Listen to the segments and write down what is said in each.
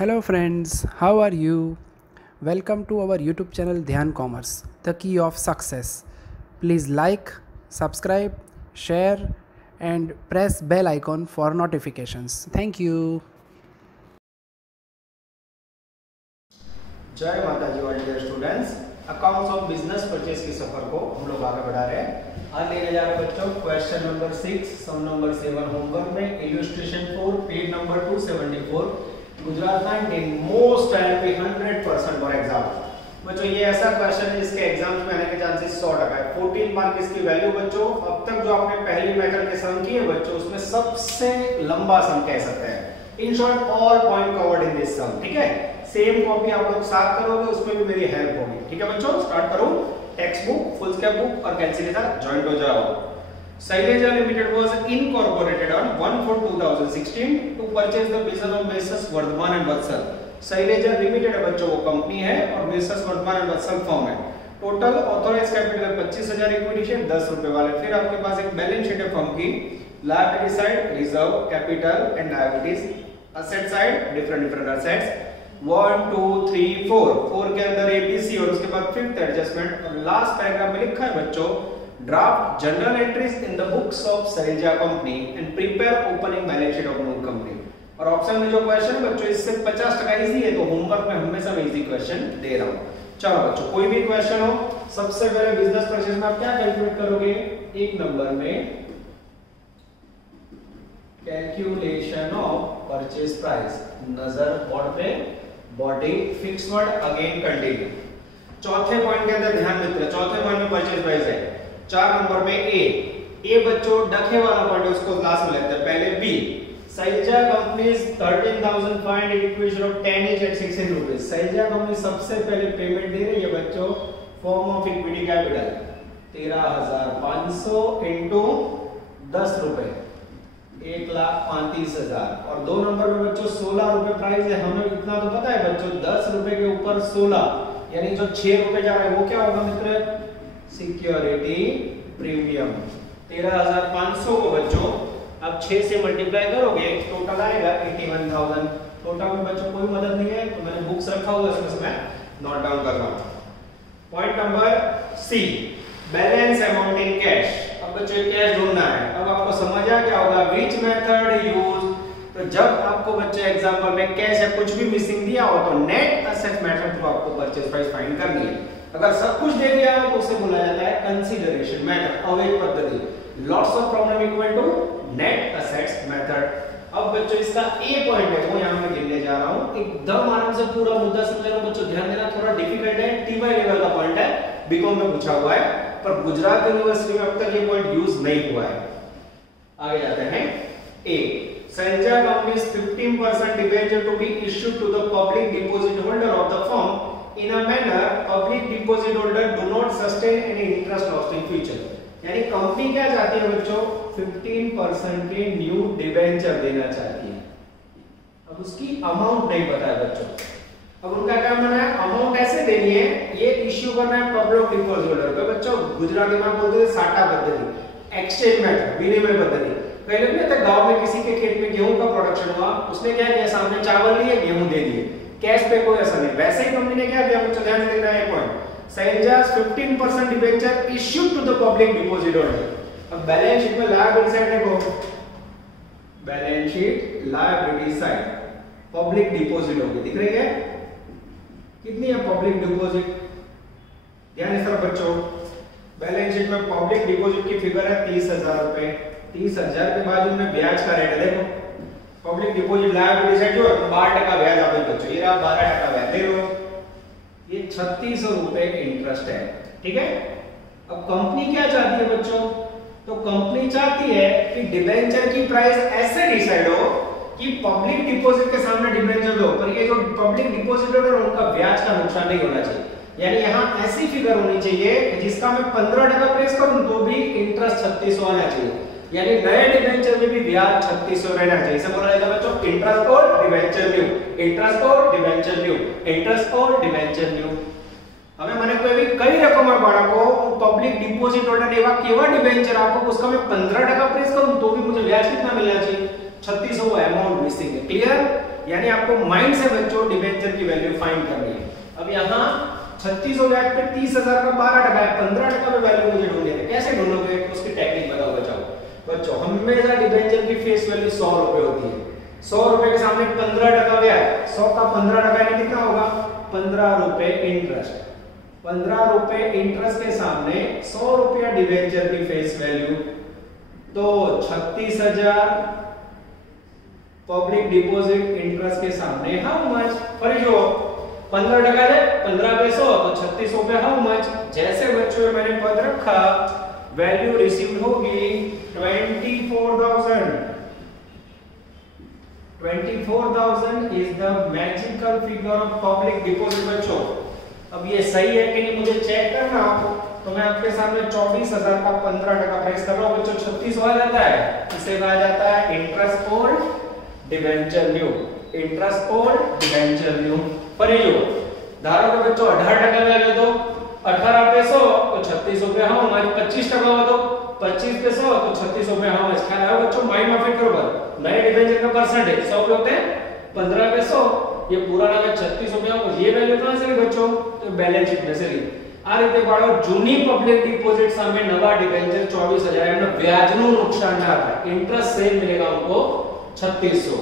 Hello friends, how are you? Welcome to our YouTube channel Dhyan Commerce, the key of success. Please like, subscribe, share and press bell icon for notifications. Thank you. जय माता जी वाले dear students, accounts of business purchase की सफर को हम लोग आगे बढ़ा रहे हैं। आज लेके जा रहे हैं बच्चों क्वेश्चन नंबर 6, सम नंबर 7 होमवर्क में illustration 4 page number 274 Gujarat 19 most and 100% for exam. बच्चों ये ऐसा क्वेश्चन है जिसके एग्जाम्स में आने के चांसेस 100% है। 14 मार्क इसकी वैल्यू बच्चों। अब तक जो आपने पहली मेथड के सम किए बच्चों उसमें सबसे लंबा सम कह सकते हैं। In short all point covered in this sum. ठीक है, सेम कॉपी आप लोग साथ करोगे उसमें भी मेरी हेल्प होगी। ठीक है बच्चों, स्टार्ट करो। Text book, foolscap book और कैलकुलेटर जॉइंट हो जाओ। Shaileja Limited was incorporated on 1/4/2016 to purchase the business of Messrs Vardhman and Vatsal। Shaileja Limited बच्चों वो कंपनी है और Messrs Vardhman and Vatsal firm है। Total authorised capital 25,000 equity share 10 रुपए वाले। फिर आपके पास एक बैलेंस शीट है फर्म की। Liability side reserve, capital and liabilities. Asset side different assets 1 2 3 4 के अंदर एबीसी और उसके बाद फिफ्थ एडजस्टमेंट। और लास्ट पैराग्राफ में लिखा है बच्चों draft general entries in the books of Shaileja company and prepare opening balance sheet of no company. और ऑप्शन में जो क्वेश्चन है बच्चों इससे 50% इजी है, तो होमवर्क में हमेशा मैं इजी क्वेश्चन दे रहा हूं। चलो बच्चों, कोई भी क्वेश्चन हो सबसे पहले बिजनेस परचेज में आप क्या कैलकुलेट करोगे? एक नंबर में कैलकुलेशन ऑफ परचेज प्राइस, नजर बोर्ड पे, body fix word again continue. चौथे पॉइंट के अंदर ध्यान देते, चौथे पॉइंट में परचेज प्राइस है। 4 नंबर में ए बच्चों डखे वाला पॉइंट है उसको लास्ट में लेते हैं। पहले B Shaileja companies 13,500 equity of 10 each at 16 rupees. Shaileja company सबसे पहले पेमेंट दे रही है बच्चों form of equity capital 13,500 into 10 रुपए 1,35,000। और 2 नंबर में बच्चों 16 रुपए प्राइस है। हमें इतना तो पता है बच्चों 10 रुपए के ऊपर 16 यानी जो 6 रुपए जा रहा है वो क्या होगा मित्र? Security premium. 13,500 को बच्चों अब 6 से मल्टीप्लाई करोगे टोटल आएगा 81,000। टोटल में बच्चों कोई मदद नहीं है तो मैंने बुक्स रखा हुआ है उसमें नोट डाउन कर रहा हूं। Point number C balance amount in cash. अब बच्चों कैश ढूंढना है। अब आपको समझ आ क्या होगा विच मेथड यूज। तो जब आपको बच्चे एग्जांपल में कैश या कुछ भी मिसिंग दिया हो तो नेट एसेट मेथड थ्रू आपको परचेज प्राइस फाइंड करनी है। अगर सब कुछ दे दिया हो तो उसे बोला जाता है कंसीडरेशन मेथड, अवैध पद्धति। Lots of problem equal to net assets method. अब बच्चों इसका ए पॉइंट है वो यहां मैं गिनने जा रहा हूं। एकदम आराम से पूरा मुद्दा समझना बच्चों, ध्यान देना। थोड़ा डिफिकल्ट है, टी वाई लेवल का पॉइंट है, बीकॉम में पूछा हुआ है पर गुजरात यूनिवर्सिटी में अब तक ये पॉइंट यूज नहीं हुआ है। आगे जाते हैं। A Shailaja companies 15% debenture to be issued to the public deposit holder of the firm in a manner public deposit holder do not sustain any interest lost in future। यानी कंपनी क्या चाहती है बच्चों 15% के न्यू डिबेंचर देना चाहती है। अब उसकी अमाउंट नहीं पता है बच्चों। अब उनका क्या मानना है अमाउंट ऐसे देनी है, ये इश्यू करना है पब्लिक डिपॉजिट होल्डर को। बच्चों गुजराती में बोलते हैं साटा पद्धति, एक्सचेंज मेथड, विनिमय पद्धति। पहले भी था गांव में किसी के खेत में गेहूं का प्रोडक्शन हुआ, उसने क्या किया सामने चावल लिए गेहूं दे दिए, कैश पे कोई असर नहीं। वैसे ही कंपनी ने क्या किया बच्चों ध्यान से देखना है point. Shailaja's 15% debenture issued to the public deposit holder. अब बैलेंस शीट में लायबिलिटी साइड देखो, balance sheet liability side public deposit होगी, दिख रही है कितनी है पब्लिक डिपॉजिट? ध्यान से बच्चों बैलेंस शीट में पब्लिक डिपॉजिट की फिगर है 30,000 रुपए। 30,000 के बाजू में ब्याज का रेट है देखो। पब्लिक डिपॉजिट लायबिलिटी साइड जो 12% ब्याज आप बच्चों, ये रहा 12% ब्याज ले लो, ये 3600 रुपए इंटरेस्ट है। ठीक है, अब कंपनी क्या चाहती है बच्चों? तो कंपनी चाहती है कि डिबेंचर की प्राइस ऐसे डिसाइड हो कि पब्लिक डिपॉजिट के सामने डिबेंचर दो पर ये जो पब्लिक डिपॉजिटर है उनका ब्याज का नुकसान नहीं होना चाहिए। यानी यहां ऐसी फिगर होनी चाहिए जिसका मैं 15% प्रेस करूं तो भी इंटरेस्ट 3600 आना चाहिए। यानी नए डिबेंचर में भी ब्याज 3600 रहना चाहिए। इसे बोला जाता है बच्चों इंटरेस्ट और डिबेंचर न्यू, इंटरेस्ट और डिबेंचर न्यू, इंटरेस्ट और डिबेंचर न्यू। હવે મને કોઈ કઈ રકમ બાળકો પબ્લિક ડિપોઝિટ હોલ્ડર એવા કેવા ડિબેન્ચર આપો उसका मैं 15% प्रेस करूं तो भी मुझे ब्याज कितना मिलना चाहिए? 3600 अमाउंट मिसिंग है। क्लियर? यानी आपको माइंड से बच्चों डिबेंचर की वैल्यू फाइंड करनी है। अब यहाँ 36 हो गया, फिर 30,000 का 12% है, 15% में वैल्यू मुझे ढूंढनी है। कैसे ढूंढोगे, उसकी टेक्निक बताओ बच्चों। हमेशा डिबेंचर की फेस वैल्यू 100 रुपए होती है। 100 रुपए के सामने 15% गया, 100 का 15% यानी कितना होगा, 15 रुपए इंटरेस्ट। 15 रुपए इंटरेस्ट के सामने 100 रुपया डिबेंचर की फेस वैल्यू, तो 36,000 पब्लिक डिपॉजिट इंटरेस्ट के सामने हाउ मच, पर जो 15% है 15 पैसों, तो 36 रुपए हाउ मच। जैसे बच्चों मैंने पद रखा, वैल्यू रिसीव्ड होगी 24,000। 24,000 is the magical figure of public deposit बच्चों। अब ये सही है कि नहीं मुझे चेक करना हो, तो मैं आपके सामने 24,000 का 15% प्राइस कर रहा हूं बच्चों। 36 आ जाता है, इसे कहा जाता है interest on debenture new. Interest on debenture new पर ये धारो के बच्चों 18% वैल्यू दो, 18 पैसों तो 36 रुपए हाउ मच। 25% में दो 25 पैसों तो 36 रुपए हाउ मच। ख्याल आया बच्चों, माइंड में फिट करो। नए डिबेंचर का परसेंटेज 100 पे होते हैं 15 पैसों, ये पूरा नाम है 36 रुपए। ये वैल्यू कहां से ली बच्चों, तो बैलेंस शीट में से ली। આ રીતે બાળકો જૂની પબ્લિક ડિપોઝિટ સામે નવા ડિબેન્ચર 24,000 એમનો વ્યાજનું નુકસાન ના થાય, इंटरेस्ट सेम मिलेगा उनको 3600।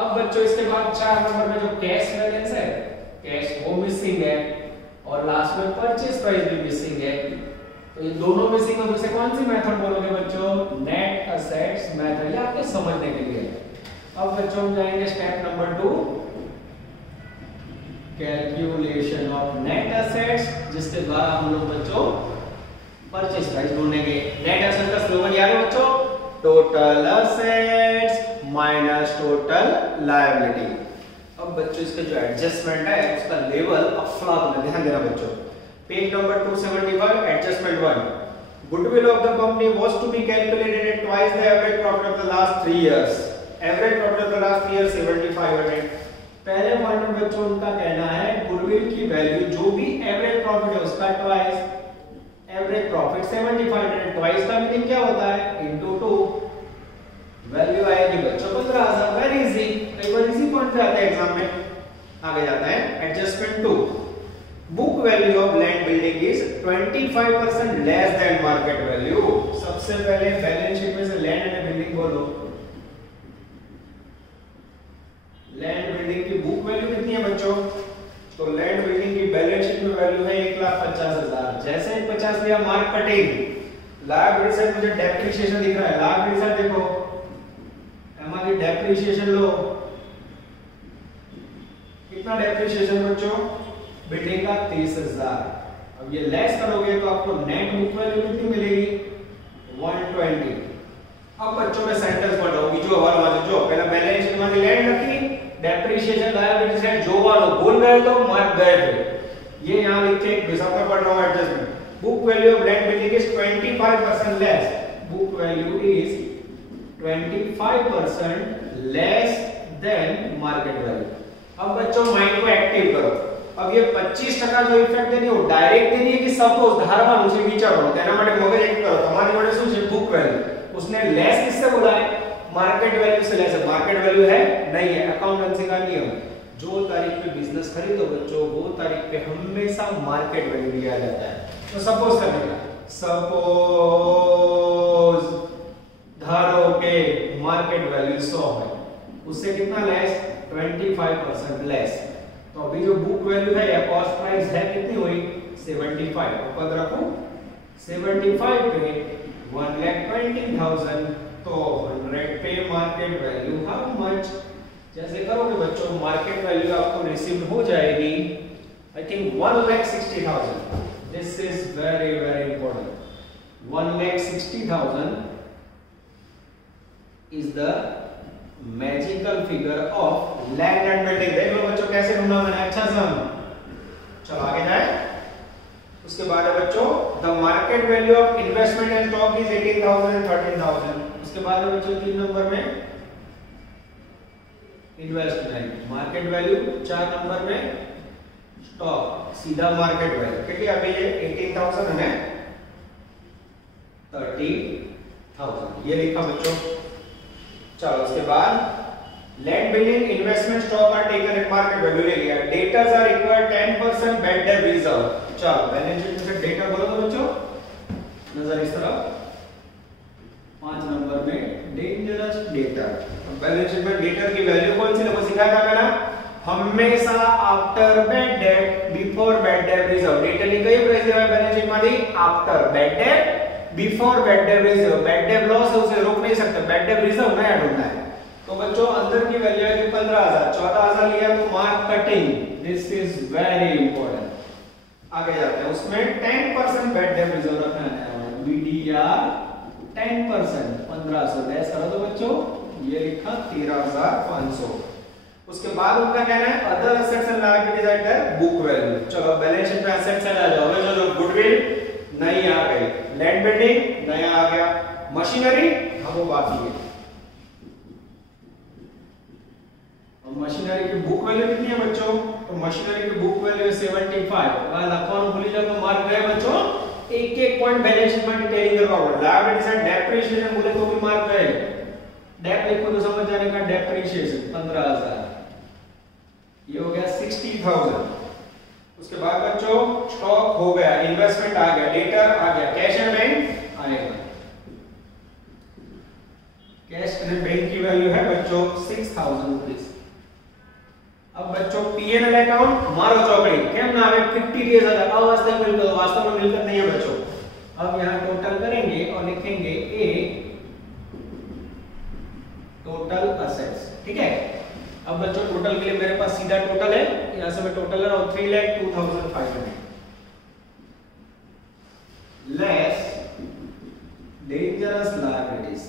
अब बच्चों इसके बाद 4 नंबर में जो कैश बैलेंस है, कैश वो मिसिंग है, और लास्ट में परचेज प्राइस भी मिसिंग है। तो ये दोनों मिसिंग है, तो इसे कौन सी मेथड बोलोगे बच्चों, नेट असेट्स मेथड। ये आपके समझने के लिए। अब बच्चों हम जाएंगे step number 2, calculation of net assets, जिसके द्वारा हम लोग बच्चों परचेज प्राइस ढूंढेंगे। नेट असेट्स का स्लोगन याद है बच्चों, total assets minus total liability. अब बच्चों इसके जो एडजस्टमेंट है उसका लेवल अफलातून है, ध्यान देना बच्चों। Page number 275, adjustment 1, goodwill of the company was to be calculated at twice the average profit of the last 3 years. Average profit of the last 3 years 7500। पहले पॉइंट में बच्चों उनका कहना है गुडविल की वैल्यू जो भी एवरेज प्रॉफिट है उसका ट्वाइस। एवरेज प्रॉफिट 7500, ट्वाइस का मीनिंग क्या होता है, इनटू 2। वैल्यू आएगी बच्चों 15,000। वेरी इजी, कई बार इसी पॉइंट पे आता है एग्जाम में। आगे जाता है adjustment 2, book value of land building is 25% less than market value. सबसे पहले बैलेंस शीट में से लैंड एंड बिल्डिंग बोलो। लैंड बिल्डिंग की बुक वैल्यू कितनी है बच्चों, तो लैंड बिल्डिंग की बैलेंस शीट में वैल्यू है 1,50,000। जैसे 50 लिया मार्क कटेगी, लायबिलिटी साइड मुझे डेप्रिसिएशन दिख रहा है, लायबिलिटी साइड देखो हमारी डेप्रिसिएशन लो, कितना डेप्रिसिएशन बच्चों, बिल्डिंग का 30,000। अब ये लेस करोगे तो आपको नेट बुक वैल्यू कितनी मिलेगी, 120। अब बच्चों में सेंटेंस पढ़ोगी जो हमारा जो पहला बैलेंस शीट में लैंड रखी, डेप्रिसिएशन लायबिलिटी साइड जो वाला भूल गए तो मार्क गए थे। ये यहां लिखे एक हिसाब में पढ़ रहा हूं adjustment. Book value of land building is 25% less. Book value is 25% less than market value. अब बच्चों माइंड को एक्टिव करो। अब ये 25% जो इफेक्ट देनी है वो डायरेक्ट देनी है कि सपोज धारवानु છે વિચારો તેના માટે મગજ એક કરો। તમારી માટે શું છે बुक वैल्यू, उसने लेस किससे बोला है, मार्केट वैल्यू से लेस है। मार्केट वैल्यू है नहीं है, अकाउंटेंसी का नियम, जो तारीख पे बिजनेस खरीदो बच्चों वो तारीख पे हमेशा मार्केट वैल्यू लिया जाता है। तो सपोज करने का, सपोज धारो के मार्केट वैल्यू 100 है, उससे कितना लेस, 25% लेस। तो अभी जो बुक वैल्यू है या कॉस्ट प्राइस है कितनी हुई, 75। तो पद रखो 75 पे 1,20,000, तो 100 पे मार्केट वैल्यू हाउ मच। जैसे करोगे बच्चों मार्केट वैल्यू आपको रिसीव हो जाएगी I think 1,60,000। This is very very important. 1,60,000 is the magical figure of land and building. देख लो बच्चों कैसे ढूंढा मैंने, अच्छा सा। चलो आगे जाए। उसके बाद है बच्चों the market value of investment and stock is 18,000 and 13,000। उसके बाद है बच्चों 3 नंबर में इन्वेस्टमेंट, मार्केट वैल्यू 4 नंबर में स्टॉक, सीधा मार्केट वैल्यू। क्योंकि अभी ये 18,000 है 30,000 ये लिखा बच्चों। चलो उसके बाद land building investment stock are taken at market value ले लिया, debtors are required 10% bad debt reserve. चलो बैलेंस शीट में से डेटर बोलो तो बच्चों, नजर इस तरफ 5 नंबर में डेंजरस डेटर। बैलेंस शीट में डेटर की वैल्यू कौन सी लोगों को सिखाया था मैंने, हमेशा after bad debt before bad debt reserve. Debtor ની કઈ પ્રાઇસ લેવાય બેલેન્સ શીટ માંથી, after bad debt before bad debt reserve. Bad debt loss है उसे रोक नहीं सकते, बैड डेट रिजर्व नया ढूंढना है। तो बच्चों अंदर की वैल्यू है कि 15000, 14000 लिया तो mark cutting, this is very important. आगे जाते हैं, उसमें 10% बैड डेट रिजर्व रखना है, बीडीआर 10%, 1500 लेस करो तो बच्चों ये लिखा 13500। उसके बाद उनका कहना है other assets and liabilities eight their book value. चलो बैलेंस शीट में एसेट्स आ जाओ, हमें जो गुडविल नई आ गई, लैंड बिल्डिंग नया आ गया, मशीनरी हम वो बाकी है। और मशीनरी की बुक वैल्यू कितनी है बच्चों, तो मशीनरी की बुक वैल्यू 75। अगर लखवानो भूली जाओ तो मार्क गए बच्चों, एक एक पॉइंट बैलेंस शीट में डिटेलिंग करवाओ। लायबिलिटीज एंड डेप्रिसिएशन बोले तो भी मार्क गए, डेप लिखो तो समझ जाने का, डेप्रिसिएशन 15000, ये हो गया 60000। उसके बाद बच्चों स्टॉक हो गया, इन्वेस्टमेंट आ गया, डेटर आ गया, कैश एंड बैंक आएगा। कैश एंड बैंक की वैल्यू है बच्चों 6000 रुपीस। अब बच्चों पीएनएल अकाउंट मारो चौकड़ी, केम ना आवे 50 डेज अवस्था में मिलकर, वास्तव में मिलकर नहीं है बच्चों। अब यहां टोटल करेंगे और लिखेंगे ए टोटल असेट्स, ठीक है। अब बच्चों टोटल के लिए मेरे पास सीधा टोटल है, यहां से मैं टोटल ले रहा हूं 3,02,500 लेस डेंजरस लायबिलिटीज।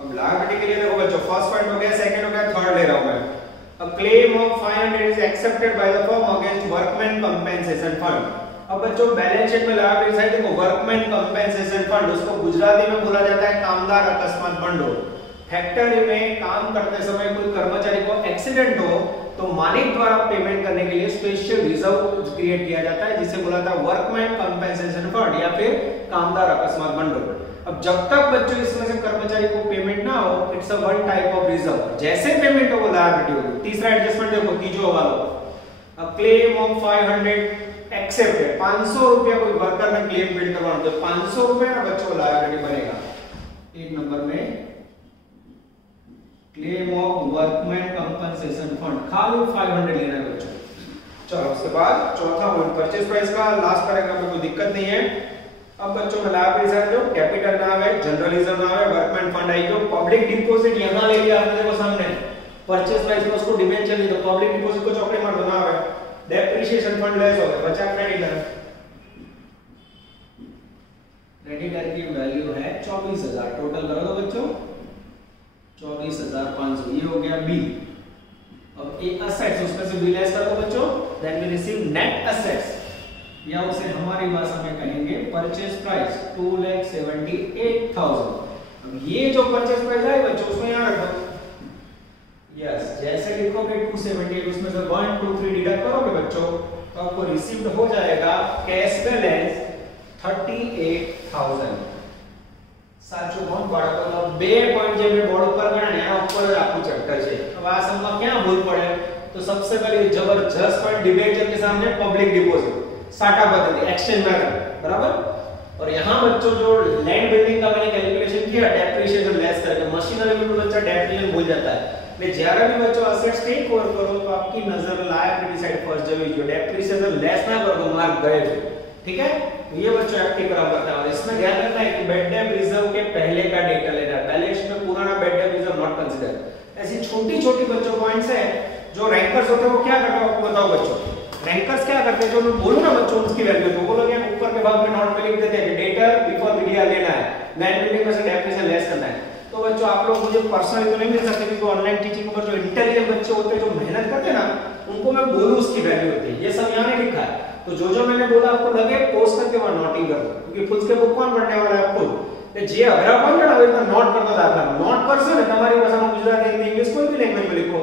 अब लायबिलिटी के लिए देखो बच्चों, फर्स्ट पॉइंट हो गया, सेकंड हो गया, थर्ड ले रहा हूं मैं। A claim of 500 is accepted by the firm against workman compensation fund। अब बच्चों बैलेंस शीट में लायबिलिटी साइड देखो, वर्कमैन कंपेंसेशन फंड, उसको गुजराती में बोला जाता है कामदार अकस्मात भंडोळ। फैक्ट्री में काम करते समय कोई कर्मचारी को एक्सीडेंट हो तो मालिक द्वारा पेमेंट करने के लिए स्पेशल रिजर्व क्रिएट किया जाता है, जिसे बोला जाता है वर्कमैन कंपेंसेशन फंड या फिर कामदार अकस्मात भंडोळ। अब जब तक बच्चों इसमें से कर्मचारी को पेमेंट ना हो, it's a one type of reserve. जैसे पेमेंट हो वो लायबिलिटी होगी। तीसरा एडजस्टमेंट देखो, तीजो वाला, अ क्लेम ऑफ 500 एक्सेप्टेड, 500 रुपया कोई वर्कर ने क्लेम पेड करवाना, तो 500 रुपया ना बच्चों लायबिलिटी बनेगा। एक नंबर में claim of workman compensation fund, खाली 500 लेना है बच्चों। चलो उसके बाद चौथा पॉइंट परचेज प्राइस का, लास्ट पैराग्राफ में कोई दिक्कत नहीं है। अब बच्चों में लायबिलिटी जो कैपिटल ना आवे, जर्नलिज्म ना आवे, वर्कमैन फंड आई, जो पब्लिक डिपॉजिट यहां ले लिया आपने देखो सामने, परचेज प्राइस में उसको डिबेंचर दी तो पब्लिक डिपॉजिट को चौकड़ी मार दो ना आवे, डेप्रिसिएशन फंड लेस हो गया, बचा क्रेडिटर। क्रेडिटर की वैल्यू है 24000, टोटल करो तो बच्चों 24500, ये हो गया बी। अब ए असेट्स, उसमें से बी लेस कर दो बच्चों, then we receive net assets, या उसे हमारी भाषा में कहेंगे परचेज प्राइस 2,78,000। अब ये जो परचेज प्राइस है बच्चों उसमें यहां रखो, यस जैसे लिखोगे 278, उसमें से 1 2 3 डिडक्ट करोगे बच्चों तो आपको रिसीव्ड हो जाएगा कैश बैलेंस 38,000। સાચું કોણ બાળકો, બે પોઈન્ટ જે મેં બોર્ડ ઉપર ગણ્યા એના ઉપર જ આખું ચેપ્ટર છે। હવે આ સમમાં ક્યાં ભૂલ પડે, तो सबसे पहले जबरदस्त पॉइंट डिबेंचर के सामने पब्लिक डिपॉजिट, साटा पद्धति, एक्सचेंज मेथड, बराबर। और यहाँ बच्चों जो लैंड बिल्डिंग का मैंने कैलकुलेशन किया डेप्रिसिएशन लेस करके, मशीनरी में बच्चा डेप्रिसिएशन भूल जाता है। मैं जरा भी बच्चों असेट्स टेक ओवर करो तो आपकी नजर लायबिलिटी साइड फर्स्ट जब जो डेप्रिसिएशन लेस ना करो तो मार्क गए, ठीक है। तो ये बच्चों एक्टिव करा करता है। और इसमें ध्यान रखना है कि बेड डेट रिजर्व के पहले का डेटा लेना है, बैलेंस शीट में पुराना bed date reserve not consider. ऐसी छोटी-छोटी बच्चों पॉइंट्स है जो रैंकर्स होते हैं वो क्या करते हैं आपको बताओ बच्चों। रैंकर्स क्या करते हैं, जो मैं बोलूं ना बच्चों उसकी वैल्यू तो वो लोग यहाँ ऊपर के भाग में नोट में लिख देते हैं कि डेटर बिफोर बीडीआर लेना है, लैंड बिल्डिंग में से डेप्रिसिएशन लेस करना है। तो बच्चों आप लोग मुझे पर्सनली तो नहीं मिल सकते क्योंकि ऑनलाइन टीचिंग पर जो इंटेलिजेंट बच्चे होते हैं जो मेहनत करते हैं ना उनको मैं बोलूं उसकी वैल्यू होती है। ये सब यहाँ नहीं लिखा है, तो जो मैंने बोला आपको लगे पोस्ट करके वहां नोटिंग कर दो, क्योंकि खुद के बुक कौन पढ़ने वाला है आपको, तो जे अगरा कौन है ना वो इतना नोट करता दाखला नोट पर्सन है तुम्हारी भाषा में, गुजराती हिंदी इंग्लिश कोई भी लैंग्वेज में लिखो,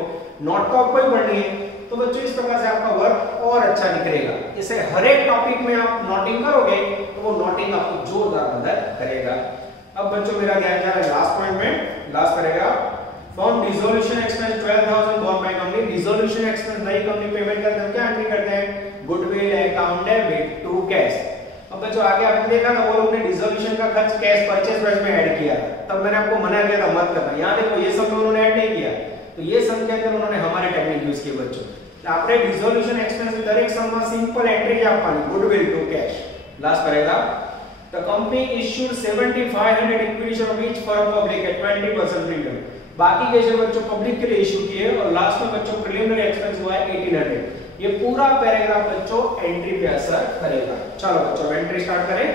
नोट तो आपको ही पढ़नी है। तो बच्चों इस प्रकार से आपका वर्क और अच्छा निकलेगा। इसे हर एक टॉपिक में आप नोटिंग करोगे तो वो नोटिंग आपको जोरदार मदद करेगा। अब बच्चों मेरा ध्यान जा रहा है लास्ट पॉइंट में, लास्ट करेगा from dissolution expense 12000 borne by company. Dissolution expense नई कंपनी पेमेंट करते हैं, क्या एंट्री करते हैं, goodwill account debit to cash. अब बच्चों आगे आपने देखा ना वो लोग ने डिसोल्यूशन का खर्च कैश परचेज प्राइस में ऐड किया, तब मैंने आपको मना किया था मत करना। यहां देखो ये सब उन्होंने ऐड नहीं किया, तो ये सम के अंदर उन्होंने हमारे टेक्निक यूज किए बच्चों। આપણે ડિસોલ્યુશન એક્સપેન્સ ની દરેક સમમાં સિમ્પલ એન્ટ્રી આપવાની, ગુડવિલ ટુ કેશ। લાસ્ટ કરેગા the company issued 7500 equity share of each for public at 20% premium. बाकी के शेयर बच्चों पब्लिक के लिए इशू किए और लास्ट में बच्चों प्रीलिमिनरी एक्सपेंस हुआ है 1800। ये पूरा पैराग्राफ बच्चों एंट्री पे असर करेगा। चलो बच्चों एंट्री स्टार्ट करें।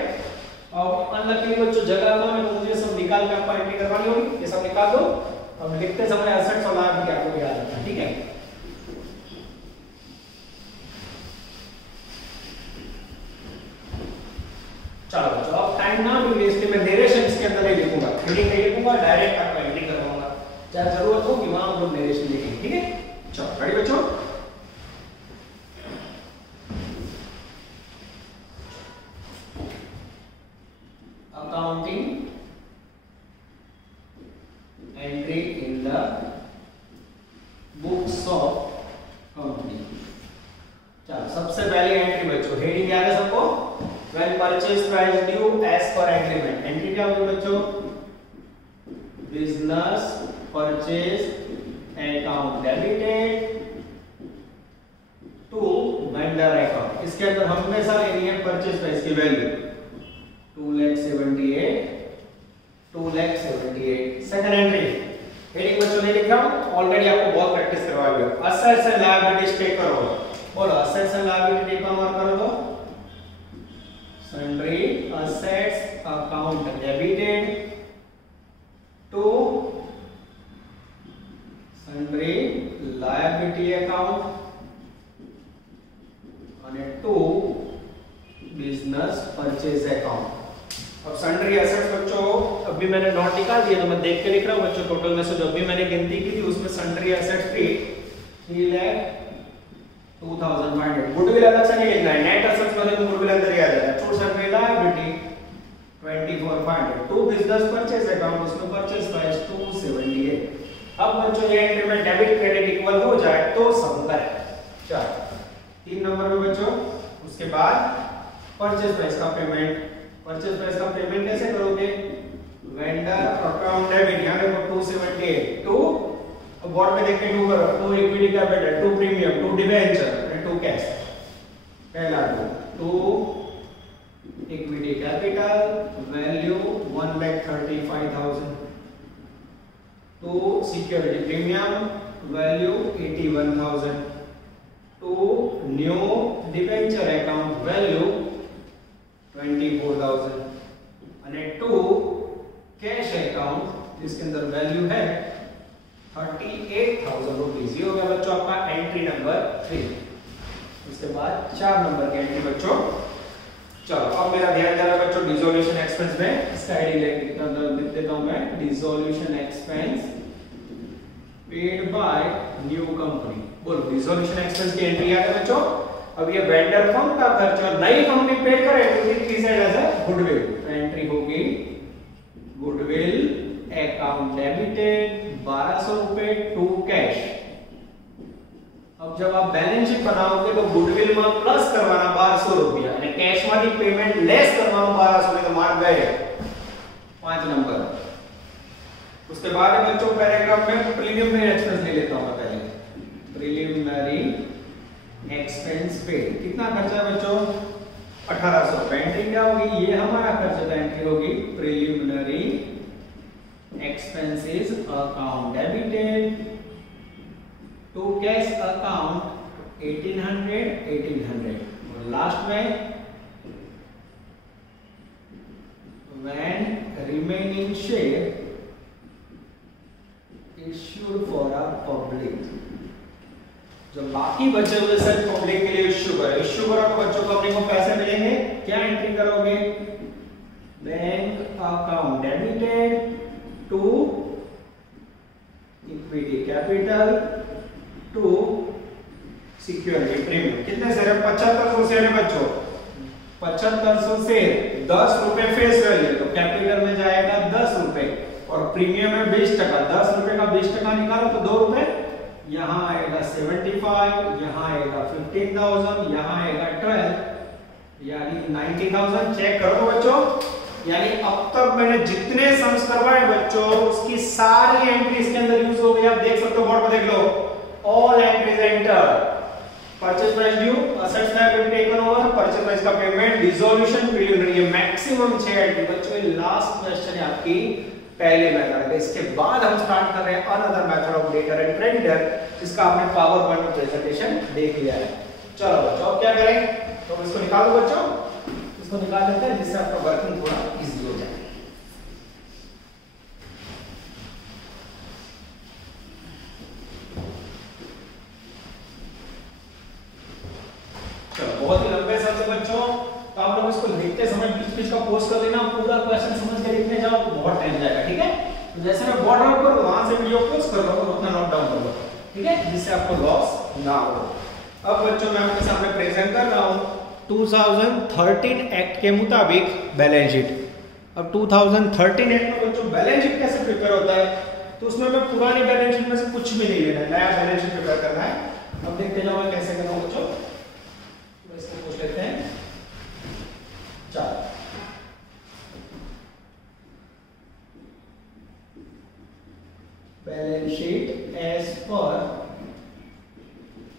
अब अनलकीली बच्चों जगह कम है तो मुझे सब निकाल के आपको एंट्री करवानी होगी, ये सब निकाल दो। अब लिखते समय एसेट्स और लायबिलिटी आपको याद रखना, ठीक है। चलो बच्चों अब टाइम ना भी वेस्ट, मैं नरेशन के अंदर नहीं लिखूंगा, हेडिंग नहीं लिखूंगा, डायरेक्ट आपको एंट्री करवाऊंगा, चाहे जरूरत हो कि वहां हम लोग नरेशन लिखेंगे, ठीक है। चलो रेडी बच्चों, accounting entry in the books of company. चलो सबसे पहले एंट्री बच्चों, हेडिंग याद है सबको, when purchase price due as per agreement। Entry क्या होगी बच्चों, business purchase account debited to vendor account. इसके अंदर हमेशा लेनी है परचेज प्राइस की वैल्यू 2,78,2,78। सेकंड एंट्री हेडिंग बच्चों ने लिखा, ऑलरेडी आपको बहुत प्रैक्टिस करवाई है। असेट्स एंड लायबिलिटीज टेक करो, बोलो असेट्स एंड लायबिलिटी टेक और कर दो। sundry assets account debited to sundry liability account અને to business purchase account। अब sundry assets बच्चों अभी मैंने नोट निकाल दिया तो मैं देख के लिख रहा हूँ बच्चों। टोटल में से जो अभी मैंने गिनती की थी उसमें sundry assets थी 3,02,500। गुडविल अलग से नहीं लिखना है, नेट असेट्स वाले में गुडविल अंदर ही आ जाएगा। To sundry liability 24,500, to business purchase account उसमें परचेज प्राइस 278। अब बच्चों ये एंट्री में डेबिट क्रेडिट इक्वल हो जाए तो सम करें। चलो 3 नंबर में बच्चों, उसके बाद परचेज प्राइस का पेमेंट। परचेज प्राइस का पेमेंट कैसे करोगे, वेंडर अकाउंट डेबिट, यहां देखो 278 टू बोर्ड में देख के 2 करो, 2 इक्विटी कैपिटल, 2 प्रीमियम, 2 डिबेंचर और 2 कैश। पहला 2 equity capital value 1,35,000, 2 security premium value 81,000, 2 new debenture account value 24,000 और 2 कैश अकाउंट जिसके अंदर वैल्यू है 38,000 रुपीज। ये हो गया बच्चों आपका एंट्री नंबर 3। उसके बाद 4 नंबर की एंट्री बच्चों। चलो अब मेरा ध्यान जा रहा है बच्चों डिसोल्यूशन एक्सपेंस में, इसका आईडी लिख देता हूं मैं, dissolution expense paid by new company. बोलो डिसोल्यूशन एक्सपेंस की एंट्री याद है बच्चों। अब ये वेंडर फर्म का खर्च और नई कंपनी पेड करे तो किस साइड आ जाए, गुडविल। तो एंट्री होगी गुडविल अकाउंट डेबिटेड 1200 रुपए टू कैश। अब जब आप बैलेंस शीट बनाओगे तो गुडविल में प्लस करवाना 1200 रुपया અને कैश માંથી पेमेंट लेस करवाना 1200 तो मार्क गए 5 नंबर। उसके बाद बच्चों पैराग्राफ में प्रीलिमिनरी एक्सपेंस ले लेता हूं पहले। प्रीलिमिनरी एक्सपेंस पेड कितना खर्चा है बच्चों, 1800। एंट्री क्या होगी, ये हमारा खर्चा था, एंट्री होगी preliminary expenses account debited to cash account 1800 और लास्ट में when remaining share issued for a public। जो बाकी बचे हुए सब पब्लिक के लिए इश्यू करो, इश्यू करो तो बच्चों कंपनी को पैसे मिलेंगे। क्या एंट्री करोगे, bank account debited to equity capital to security premium. कितने शेयर है, 7500 शेयर है बच्चों। 7500 शेयर 10 रुपए फेस वैल्यू, तो कैपिटल में जाएगा 10 रुपए और प्रीमियम है 20%। 10 रुपए का 20% निकालो तो 2 रुपए, यहाँ आएगा 75, यहाँ आएगा 15,000, यहाँ आएगा 12, यानी 90,000। चेक करो बच्चों, यानी अब तक मैंने जितने सम्स करवाए बच्चों उसकी सारी एंट्री इसके अंदर यूज हो गई। आप देख सकते हो, बोर्ड पर देख लो, all entries enter, purchase price due, assets liability taken over, purchase price का पेमेंट, डिसोल्यूशन, प्रीलिमिनरी। ये मैक्सिमम 6 एंट्री बच्चों। ये लास्ट क्वेश्चन है आपकी पहले मेथड है। इसके बाद हम स्टार्ट कर रहे हैं another method of debtor and creditor, जिसका आपने पावर पॉइंट में प्रेजेंटेशन देख लिया है। चलो बच्चों अब क्या करें, तो इसको निकाल दो बच्चों, इसको निकाल लेते हैं जिससे आपका वर्किंग थोड़ा इजी हो जाए। चलो बहुत ही लंबे समय से बच्चों, तो आप लोग इसको लिखते समय बीच बीच का पोस्ट कर देना, पूरा क्वेश्चन समझ के लिखने जाओ तो बहुत टाइम जाएगा, ठीक है। तो जैसे मैं बोर्ड आउट करूँ वहां से वीडियो पोस्ट कर रहा हूँ, उतना नोट डाउन कर लो, ठीक है, जिससे आपको लॉस ना हो। अब बच्चों मैं आपके सामने प्रेजेंट कर रहा हूँ 2013 एक्ट के मुताबिक बैलेंस शीट। अब 2013 एक्ट में बच्चों बैलेंस शीट कैसे प्रिपेयर होता है, तो उसमें मैं पुरानी बैलेंस शीट में से कुछ भी नहीं लेना है, नया बैलेंस शीट प्रिपेयर करना है। अब देखते जाओ मैं कैसे कर रहा हूं बच्चों, तो इसको पूछ लेते हैं। चलो balance sheet as per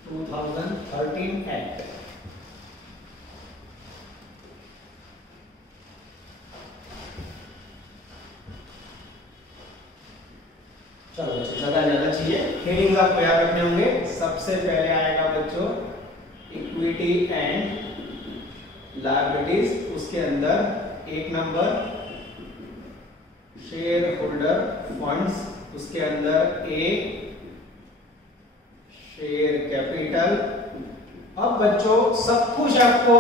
2013 act. चलो बच्चों ज्यादा चाहिए, हेडिंग्स आपको याद रखने होंगे। सबसे पहले आएगा बच्चों इक्विटी एंड लायबिलिटीज, उसके अंदर 1 नंबर शेयर होल्डर फंड्स, उसके अंदर ए शेयर कैपिटल। अब बच्चों सब कुछ आपको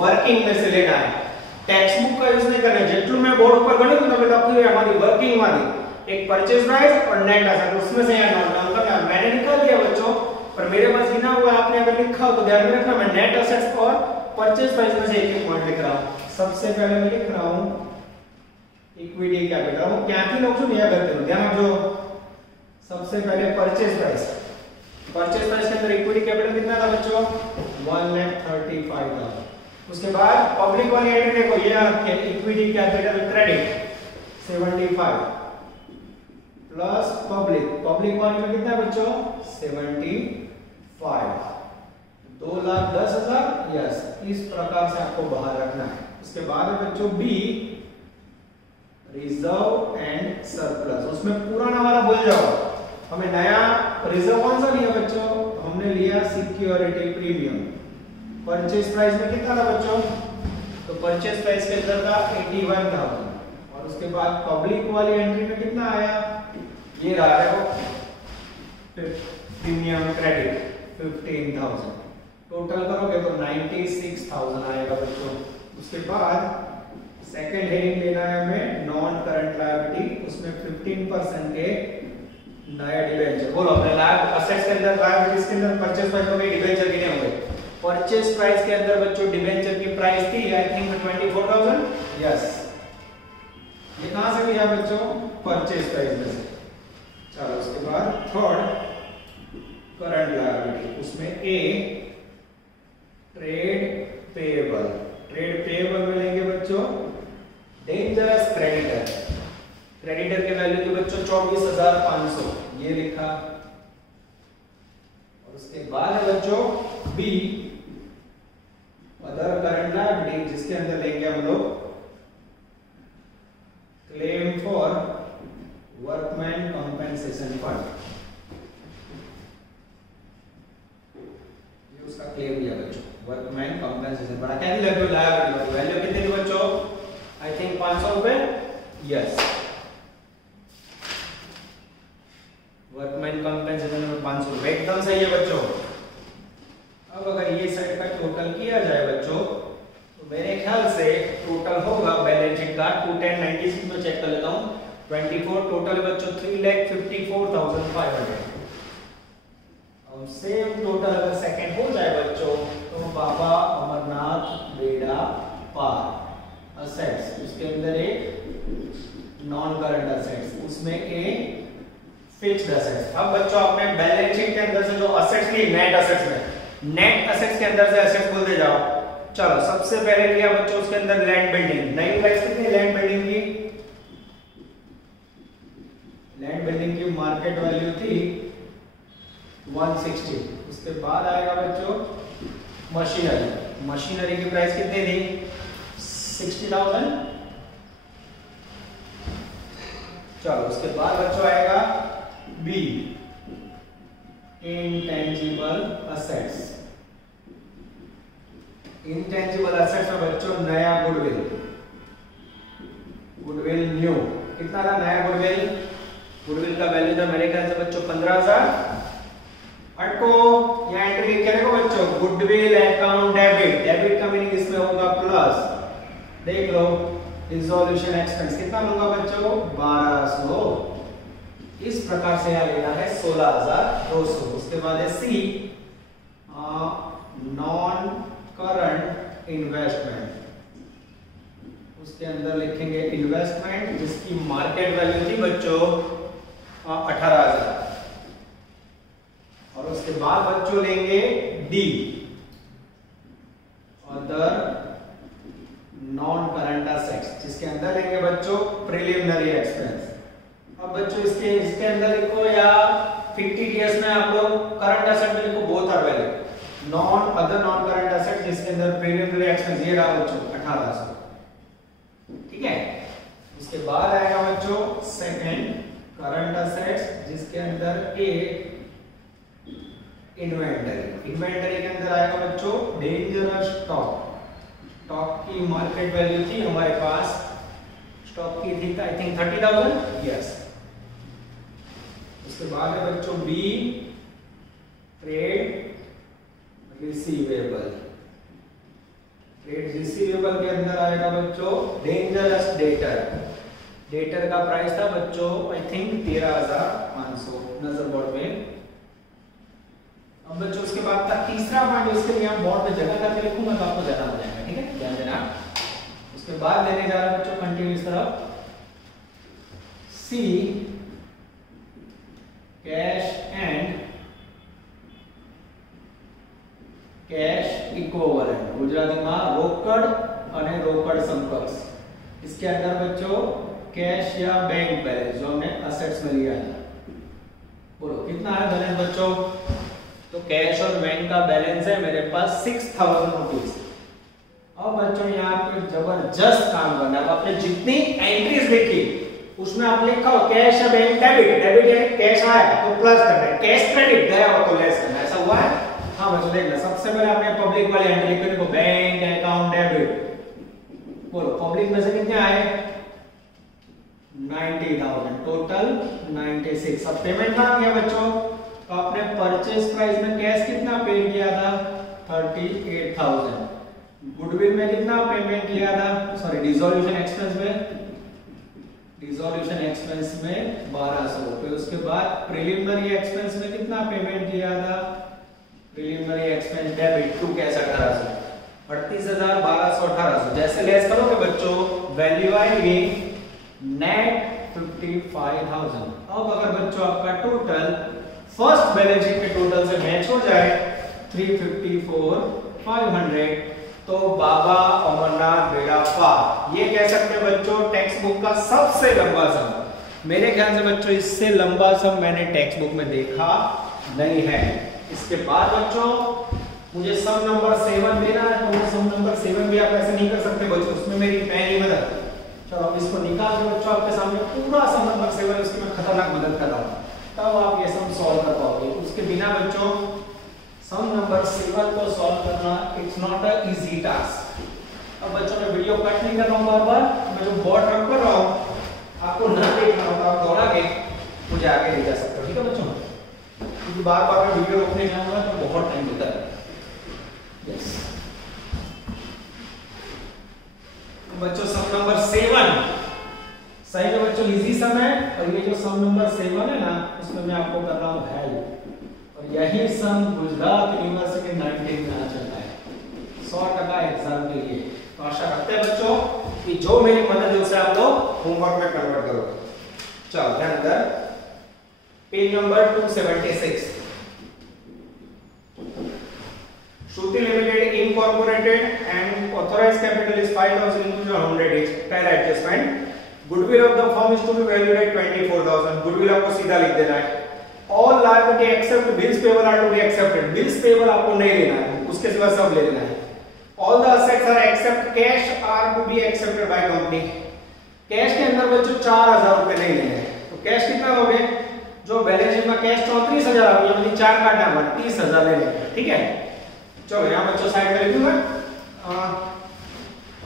वर्किंग में से लेना है, टेक्स्ट बुक का यूज नहीं करना है। जेटलू मैं बोर्ड पर गणित तो आपकी हमारी वर्किंग वाली एक परचेज प्राइस और नेट एसेट, उसमें से यहाँ नोट करना है। मैंने निकाल लिया बच्चों, पर मेरे पास गिना हुआ, आपने अगर लिखा हो तो ध्यान में रखना, मैं नेट एसेट्स और परचेज प्राइस में से एक पॉइंट लिख रहा हूँ। सबसे पहले मैं लिख रहा हूँ इक्विटी कैपिटल, क्या तीन ऑप्शन यह करते हो ध्यान जो। सबसे पहले परचेज प्राइस, परचेज प्राइस के अंदर इक्विटी कैपिटल कितना था बच्चों, 1,35,000। उसके बाद पब्लिक वाली एंट्री देखो, ये आपके equity capital credit 75 plus public, public वाले में कितना है बच्चों 75, 2,10,000। यस, इस प्रकार से आपको बाहर रखना है। उसके बाद है बच्चों बी रिजर्व एंड सरप्लस, उसमें पुराना वाला भूल जाओ, हमें नया रिजर्व कौन सा लिया बच्चों, हमने लिया सिक्योरिटी प्रीमियम। परचेज प्राइस में कितना था बच्चों, तो परचेज प्राइस के अंदर था 81,000, और उसके बाद पब्लिक वाली एंट्री में कितना आया, ये रहा है प्रीमियम क्रेडिट 15,000। टोटल करोगे तो 96,000 आएगा बच्चों। उसके बाद सेकंड हेडिंग लेना है हमें नॉन करंट लायबिलिटी, उसमें 15% के नया डिबेंचर। बोलो अपने लायब असेट्स के अंदर लायबिलिटीज के अंदर परचेज प्राइस हो गई, डिबेंचर कितने हो गए। परचेज प्राइस के अंदर बच्चों डिबेंचर की प्राइस थी आई थिंक 24,000। यस, ये कहां से लिया बच्चों, परचेज प्राइस में से। चलो उसके बाद थर्ड करंट लायबिलिटी, उसमें ए ट्रेड पेएबल, ट्रेड पेएबल में लेंगे बच्चों डेंजरस क्रेडिटर, क्रेडिटर के वैल्यू थी बच्चों 24,500, ये लिखा। और उसके बाद है बच्चों बी अदर करंट लायबिलिटी, जिसके अंदर लेंगे हम लोग claim for workman compensation fund, ये उसका क्लेम लिया बच्चों वर्कमैन कंपेंसेशन फंड। क्या लग रही लायबिलिटी वैल्यू कितनी थी बच्चों, आई थिंक 500 रुपए। यस, वर्कमैन कंपेंसेशन में 500 रुपए एकदम सही है बच्चों। अब अगर ये साइड का टोटल किया जाए बच्चों, तो मेरे ख्याल से टोटल होगा बैलेंस शीट का 21096 में चेक कर लेता हूं 24 टोटल बच्चों 3,54,500। अब सेम टोटल अगर सेकंड हो जाए बच्चों, तो बाबा अमरनाथ बेड़ा पार असेट्स, उसके अंदर एक नॉन करंट असेट्स, उसमें फिक्स्ड एसेट्स। अब बच्चों आपने बैलेंस शीट के अंदर से जो असेट्स ली, नेट एसेट्स में, नेट एसेट्स के अंदर से एसेट्स बोलते जाओ। चलो सबसे पहले लिया बच्चों उसके अंदर लैंड बिल्डिंग। नई प्राइस कितनी लैंड बिल्डिंग की? लैंड बिल्डिंग की मार्केट वैल्यू थी 160। उसके बाद आएगा बच्चों मशीनरी। मशीनरी की प्राइस कितनी थी? 60,000। चलो उसके बाद बच्चों आएगा B, intangible assets. Intangible assets में बच्चों नया गुडविल, गुडविल न्यू कितना था नया गुडविल? गुडविल का वैल्यू था मेरे ख्याल से बच्चों 15,000। अटको यहाँ एंट्री लिख के देखो बच्चों, गुडविल अकाउंट डेबिट। डेबिट का मीनिंग इसमें होगा प्लस। देख लो डिसोल्यूशन एक्सपेंस कितना लूंगा बच्चों? 1200। इस प्रकार से यहाँ लेना है 16,200। उसके बाद है सी, नॉन करंट इन्वेस्टमेंट। उसके अंदर लिखेंगे इन्वेस्टमेंट जिसकी मार्केट वैल्यू थी बच्चों 18,000। और उसके बाद बच्चों लेंगे D, other non current assets, जिसके अंदर लेंगे बच्चों प्रिलिमिनरी एक्सपेंस। अब बच्चों इसके अंदर लिखो या 50 टीएस में आप लोग करंट एसेट में लिखो both are valid. Non other non current asset जिसके अंदर प्रीलिमिनरी एक्सपेंस ये रहा बच्चों 1800। ठीक है। उसके बाद आएगा बच्चों सेकंड करंट एसेट्स जिसके अंदर ए इन्वेंटरी। इन्वेंटरी के अंदर आएगा बच्चों डेंजरस स्टॉक। स्टॉक की मार्केट वैल्यू थी हमारे पास, स्टॉक की थी आई थिंक 30,000। यस। उसके बाद है बच्चों B, trade receivable. Trade receivable के अंदर आएगा बच्चों डेंजरस डेटर। डेटर का प्राइस था बच्चों आई थिंक 13,500 नजर बोर्ड में। अब बच्चों उसके बाद का तीसरा पॉइंट, इसके लिए हम बोर्ड पे जगह करके लिखूंगा तो आपको ज्यादा हो जाएगा। ठीक है, ध्यान देना। उसके बाद लेने जा रहा है बच्चों कंटिन्यू इस तरफ C, cash and cash equivalent. Gujarati में रोकड़ અને રોકડ समकक्ष। इसके अंदर बच्चों कैश या बैंक बैलेंस जो हमने असेट्स में लिया था, बोलो कितना है बैलेंस बच्चों? तो कैश और बैंक का बैलेंस है मेरे पास 6,000 रुपीज। अब बच्चों यहाँ पे जबरदस्त काम करना है। आपने जितनी एंट्रीज लिखी उसमें आप लिखा हो कैश या बैंक डेबिट। डेबिट यानी कैश आया तो प्लस करना है, कैश क्रेडिट गया हो तो लेस करना है। ऐसा हुआ है? हाँ बच्चों देखना, सबसे पहले आपने पब्लिक वाली एंट्री लिखी, देखो बैंक अकाउंट डेबिट। बोलो पब्लिक में से कितने आए? 90,000, टोटल 96। अब पेमेंट कहाँ किया बच्चों? तो आपने परचेज प्राइस में कैश कितना पे किया था? 38,000। गुडविल में कितना पेमेंट किया था? सॉरी डिसोल्यूशन एक्सपेंस में, डिसोल्यूशन एक्सपेंस में 1200 रुपए। उसके बाद प्रिलिमिनरी एक्सपेंस में कितना पेमेंट किया था? Preliminary expense debit to cash 1800। 38,000, 1200, 1800 जैसे लेस करोगे बच्चों वैल्यू आएगी नेट 55,000। अब अगर बच्चों आपका टोटल फर्स्ट बैलेंस शीट के टोटल से मैच हो जाए 354,500 तो बाबा अमरनाथ बेड़ा पार। ये कह सकते हैं बच्चों टेक्स्ट बुक का सबसे लंबा सम। मेरे ख्याल से बच्चों इससे लंबा सम मैंने टेक्स्ट बुक में देखा नहीं है। इसके बाद बच्चों मुझे सम नंबर 7 देना है, तो सम नंबर 7 भी आप ऐसे नहीं कर सकते बच्चों, उसमें मेरी पहली मदद। चलो अब इसको निकाल के बच्चों आपके सामने पूरा सम नंबर 7 उसकी मैं खतरनाक मदद कर रहा हूं, तब आप ये सम सॉल्व कर पाओगे। उसके बिना बच्चों सम नंबर 7 को सॉल्व करना it's not a easy task. अब बच्चों मैं वीडियो कट नहीं कर रहा हूं, बार-बार मैं जो बोर्ड रख कर रहा हूं आपको ना देखना होगा, आप दौड़ा के मुझे आगे ले जा सकते हो। ठीक है बच्चों, क्योंकि बार-बार मैं वीडियो रोकने जाऊंगा तो बहुत टाइम लेता है। यस बच्चों सम नंबर 7 सही है बच्चों, इजी सम है। और ये जो सम नंबर 7 है ना उसमें मैं आपको कर रहा हूं हेल्प, और यही सम गुजरात यूनिवर्सिटी 19 में आ चलता है 100% एग्जाम के लिए। तो आशा करते हैं बच्चों कि जो मेरी मदद है उसे आप लोग होमवर्क में कन्वर्ट करोगे। चलो ध्यान अंदर page number 276। Shruti Limited incorporated and authorized capital is 5,000 into 100 each. पहला adjustment, goodwill of the firm is to be valued at 24,000। Goodwill आपको सीधा लिख देना है। All liability except bills payable are to be accepted. Bills payable आपको नहीं लेना है, उसके सिवा सब ले लेना है। All the assets are except cash are to be accepted by company. Cash के अंदर बच्चों 4,000 रुपए नहीं लेने हैं, तो कैश कितना लोगे? जो बैलेंस शीट में कैश 34,000 आ गया, मतलब 4 काटना है, 30,000 ले लेंगे, ठीक है। चलो यहाँ बच्चों साइड में लिख दूंगा।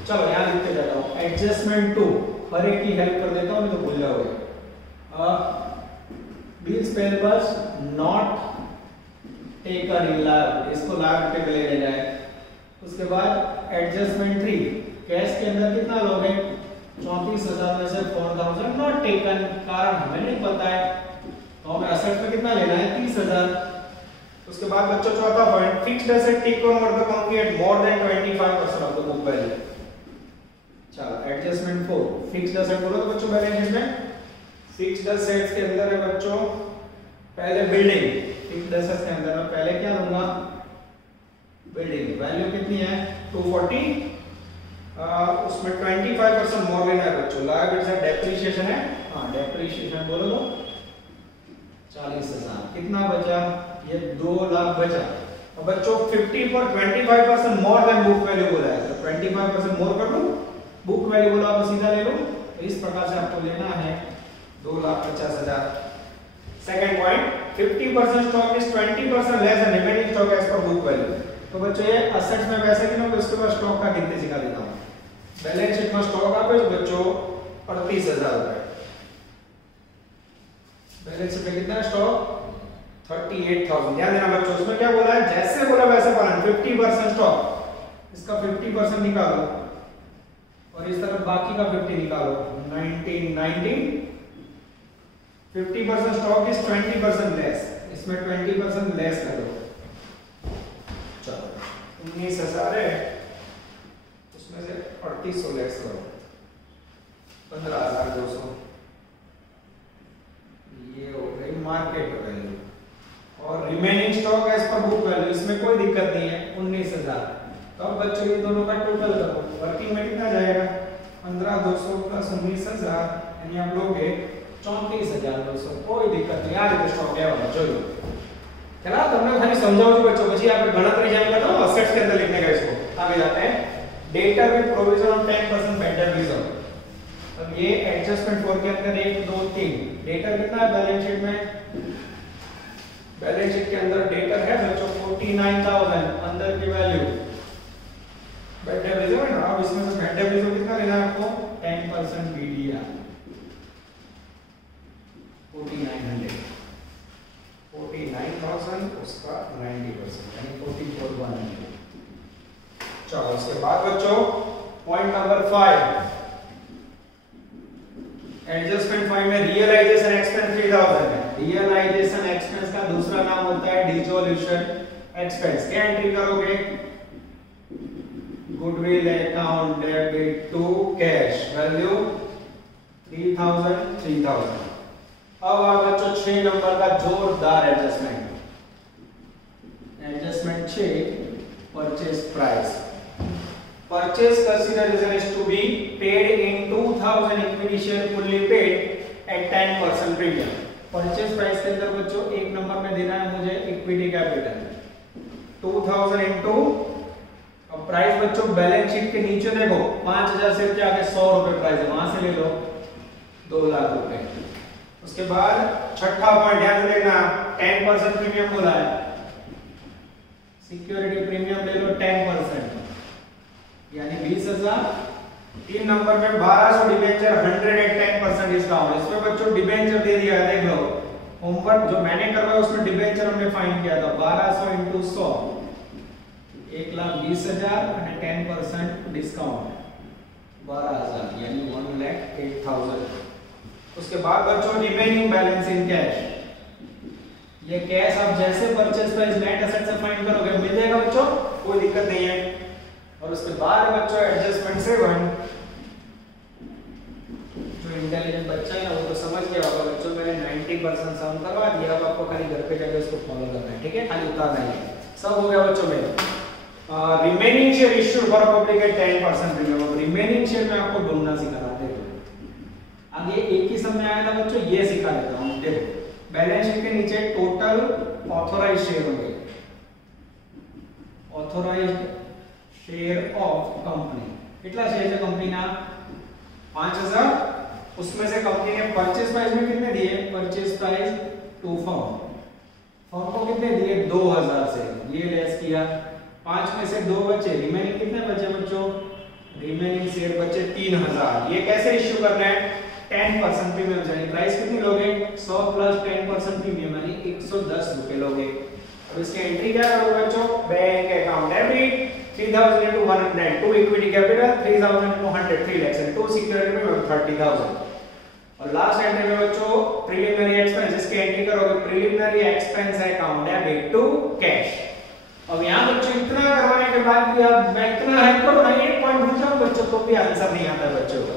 चलो यहाँ लिखते जाता हूँ एडजस्टमेंट 2, हर एक की हेल्प कर देता हूँ, नहीं तो भूल जाओगे। Bills payables not taken in liability, इसको लायबिलिटी पे ले लेना है। उसके बाद एडजस्टमेंट 3, कैश के अंदर कितना लोगे? 34,000 में से 4,000 नॉट टेकन, कारण हमें नहीं पता है, तो हमें असेट्स में कितना लेना है? 30,000। उसके बाद बच्चों चौथा point, fixed asset taken over the company at more than 25% of the book value. चलो एडजस्टमेंट 4, फिक्स्ड एसेट बोलो तो बच्चों बैलेंस शीट में फिक्स्ड एसेट्स के अंदर है बच्चों पहले बिल्डिंग। फिक्स्ड एसेट्स के अंदर मैं पहले क्या लूंगा? बिल्डिंग। वैल्यू कितनी है? 240। उसमें 25% मोर लेना है बच्चों। लायबिलिटी से डेप्रिसिएशन है, हाँ डेप्रिसिएशन बोलो तो 40,000। कितना बचा? ये 2 लाख बचा। और बच्चों 50 पर 25% मोर देन बुक वैल्यू बोला है, तो 25% मोर कर लो, बुक वैल्यू बोला आप सीधा ले लो। तो इस प्रकार से आपको लेना है 2,50,000। Second point, 50% stock is 20% less than remaining stock as per book value. तो बच्चों ये असेट्स में वैसे कि ना, इसके बाद स्टॉक का गिनती सिखा देता हूं। बैलेंस शीट में स्टॉक आपको बच्चों 38,000 रुपए। बैलेंस शीट में कितना है स्टॉक? 38,000। ध्यान देना बच्चों, उसमें क्या बोला है? जैसे बोला वैसे पढ़ना। 50% स्टॉक, इसका 50% निकालो और इस तरफ बाकी का 50 निकालो। 19 50% स्टॉक इज 20% लेस, इसमें 20% लेस कर दो। चलो 19,000 है, उसमें से 3800 लेस करो, 15,200। ये हो गई मार्केट वैल्यू। और remaining stock as per book value, इसमें कोई दिक्कत नहीं है, 19,000। तो अब बच्चों ये दोनों का टोटल करो, वर्किंग में कितना जाएगा? 15,200 प्लस 19,000, यानी आप लोगे 34,200। कोई दिक्कत नहीं, आ રીતે સ્ટોક લેવાનો જોજો। चला તમને ખાલી સમજાવું છું બચ્ચો, પછી આપણે ગણતરી જેમ કરતા હો અસેટ્સ के अंदर लिखने का इसको। आगे जाते हैं, debtor with provision of 10% better reserve. अब ये एडजस्टमेंट 4 के अंदर 1 2 3 डेटर कितना है बैलेंस शीट में? बैलेंस शीट के अंदर डेटर है बच्चों 49,000, अंदर की वैल्यू बेटर रिजर्व है ना। अब इसमें से बेटर रिजर्व कितना लेना है आपको? 10% बीडीआर 49,000, उसका 90% यानी 44,100। चलो उसके बाद बच्चों पॉइंट नंबर 5, एडजस्टमेंट 5 में रियलाइजेशन एक्सपेंस 3,000 है। रियलाइजेशन एक्सपेंस का दूसरा नाम होता है डिसोल्यूशन एक्सपेंस। क्या एंट्री करोगे? Goodwill account debit to cash, value 3,000। अब आ बच्चों 6 नंबर का जोरदार adjustment. Adjustment 6, purchase price. Purchase consideration is to be paid in 2,000 equity share fully paid at 10% premium। Purchase price के अंदर बच्चों 1 नंबर में देना है मुझे इक्विटी कैपिटल 2,000 इनटू, अब प्राइस बच्चों बैलेंस शीट के नीचे देखो 5,000 से के आगे 100 रुपए प्राइस है, वहां से ले लो 2 लाख रुपए। उसके बाद छठा पॉइंट ध्यान से देखना, 10% प्रीमियम बोला है, सिक्योरिटी प्रीमियम ले लो 10% यानी 20,000। 3 नंबर में 1200 डिबेंचर 100 एट 10% डिस्काउंट। इसमें बच्चों डिबेंचर दे दिया है, देख लो होमवर्क जो मैंने करवाया उसमें डिबेंचर हमने फाइंड किया था 1200 इंटू 100 1,20,000 और 10% डिस्काउंट 12,000 यानी 1,08,000। उसके बाद बच्चों रिमेनिंग बैलेंस इन कैश, ये कैश आप जैसे परचेज प्राइस नेट एसेट से फाइंड करोगे मिल जाएगा बच्चों, कोई दिक्कत नहीं है। और उसके बाद बच्चों एडजस्टमेंट 7, जो इंटेलिजेंट बच्चा है ना वो तो समझ गया होगा बच्चों, मैंने 50% सम करवा दिया। अब आपको खाली घर पे जाकर उसको फॉलो करना है, ठीक है, खाली उतारना ही है। सब हो गया बच्चों मेरा। Remaining share issued for public eight 10% premium. अब रिमेनिंग शेयर में आपको ढूंढना सिखाना है। आगे एक ही समय आया था बच्चों, ये सिखा देता हूं। देखो बैलेंस शीट के नीचे टोटल ऑथोराइज्ड शेयर होंगे, ऑथोराइज्ड शेयर ऑफ कंपनी। कितना शेयर है कंपनी ना? 5000। उसमें से कंपनी ने परचेज प्राइस में कितने दिए? Purchase price to firm, firm को कितने दिए? 2000 से, ये लेस किया। 5 में से 2 बचे, रिमेनिंग कितने बचे बच्चों? रिमेनिंग शेयर बचे 3000। ये कैसे इश्यू करना है? 10% प्रीमियम, यानी प्राइस कितनी लोगे? 100 प्लस 10% प्रीमियम यानी 110 रुपए लोगे। अब इसके एंट्री क्या करोगे बच्चों? Bank account debit 3000 into 100, 2 equity capital 3000 into 100, 3 lakhs and 2 security में 30000। और लास्ट एंट्री में बच्चों प्रीलिमिनरी एक्सपेंस, इसके एंट्री करोगे preliminary expense account debit to cash. अब यहाँ बच्चों इतना करवाने के बाद भी आप मैं इतना हेल्प करो ना, एक पॉइंट पूछा बच्चों तो भी आंसर नहीं आता बच्चों का।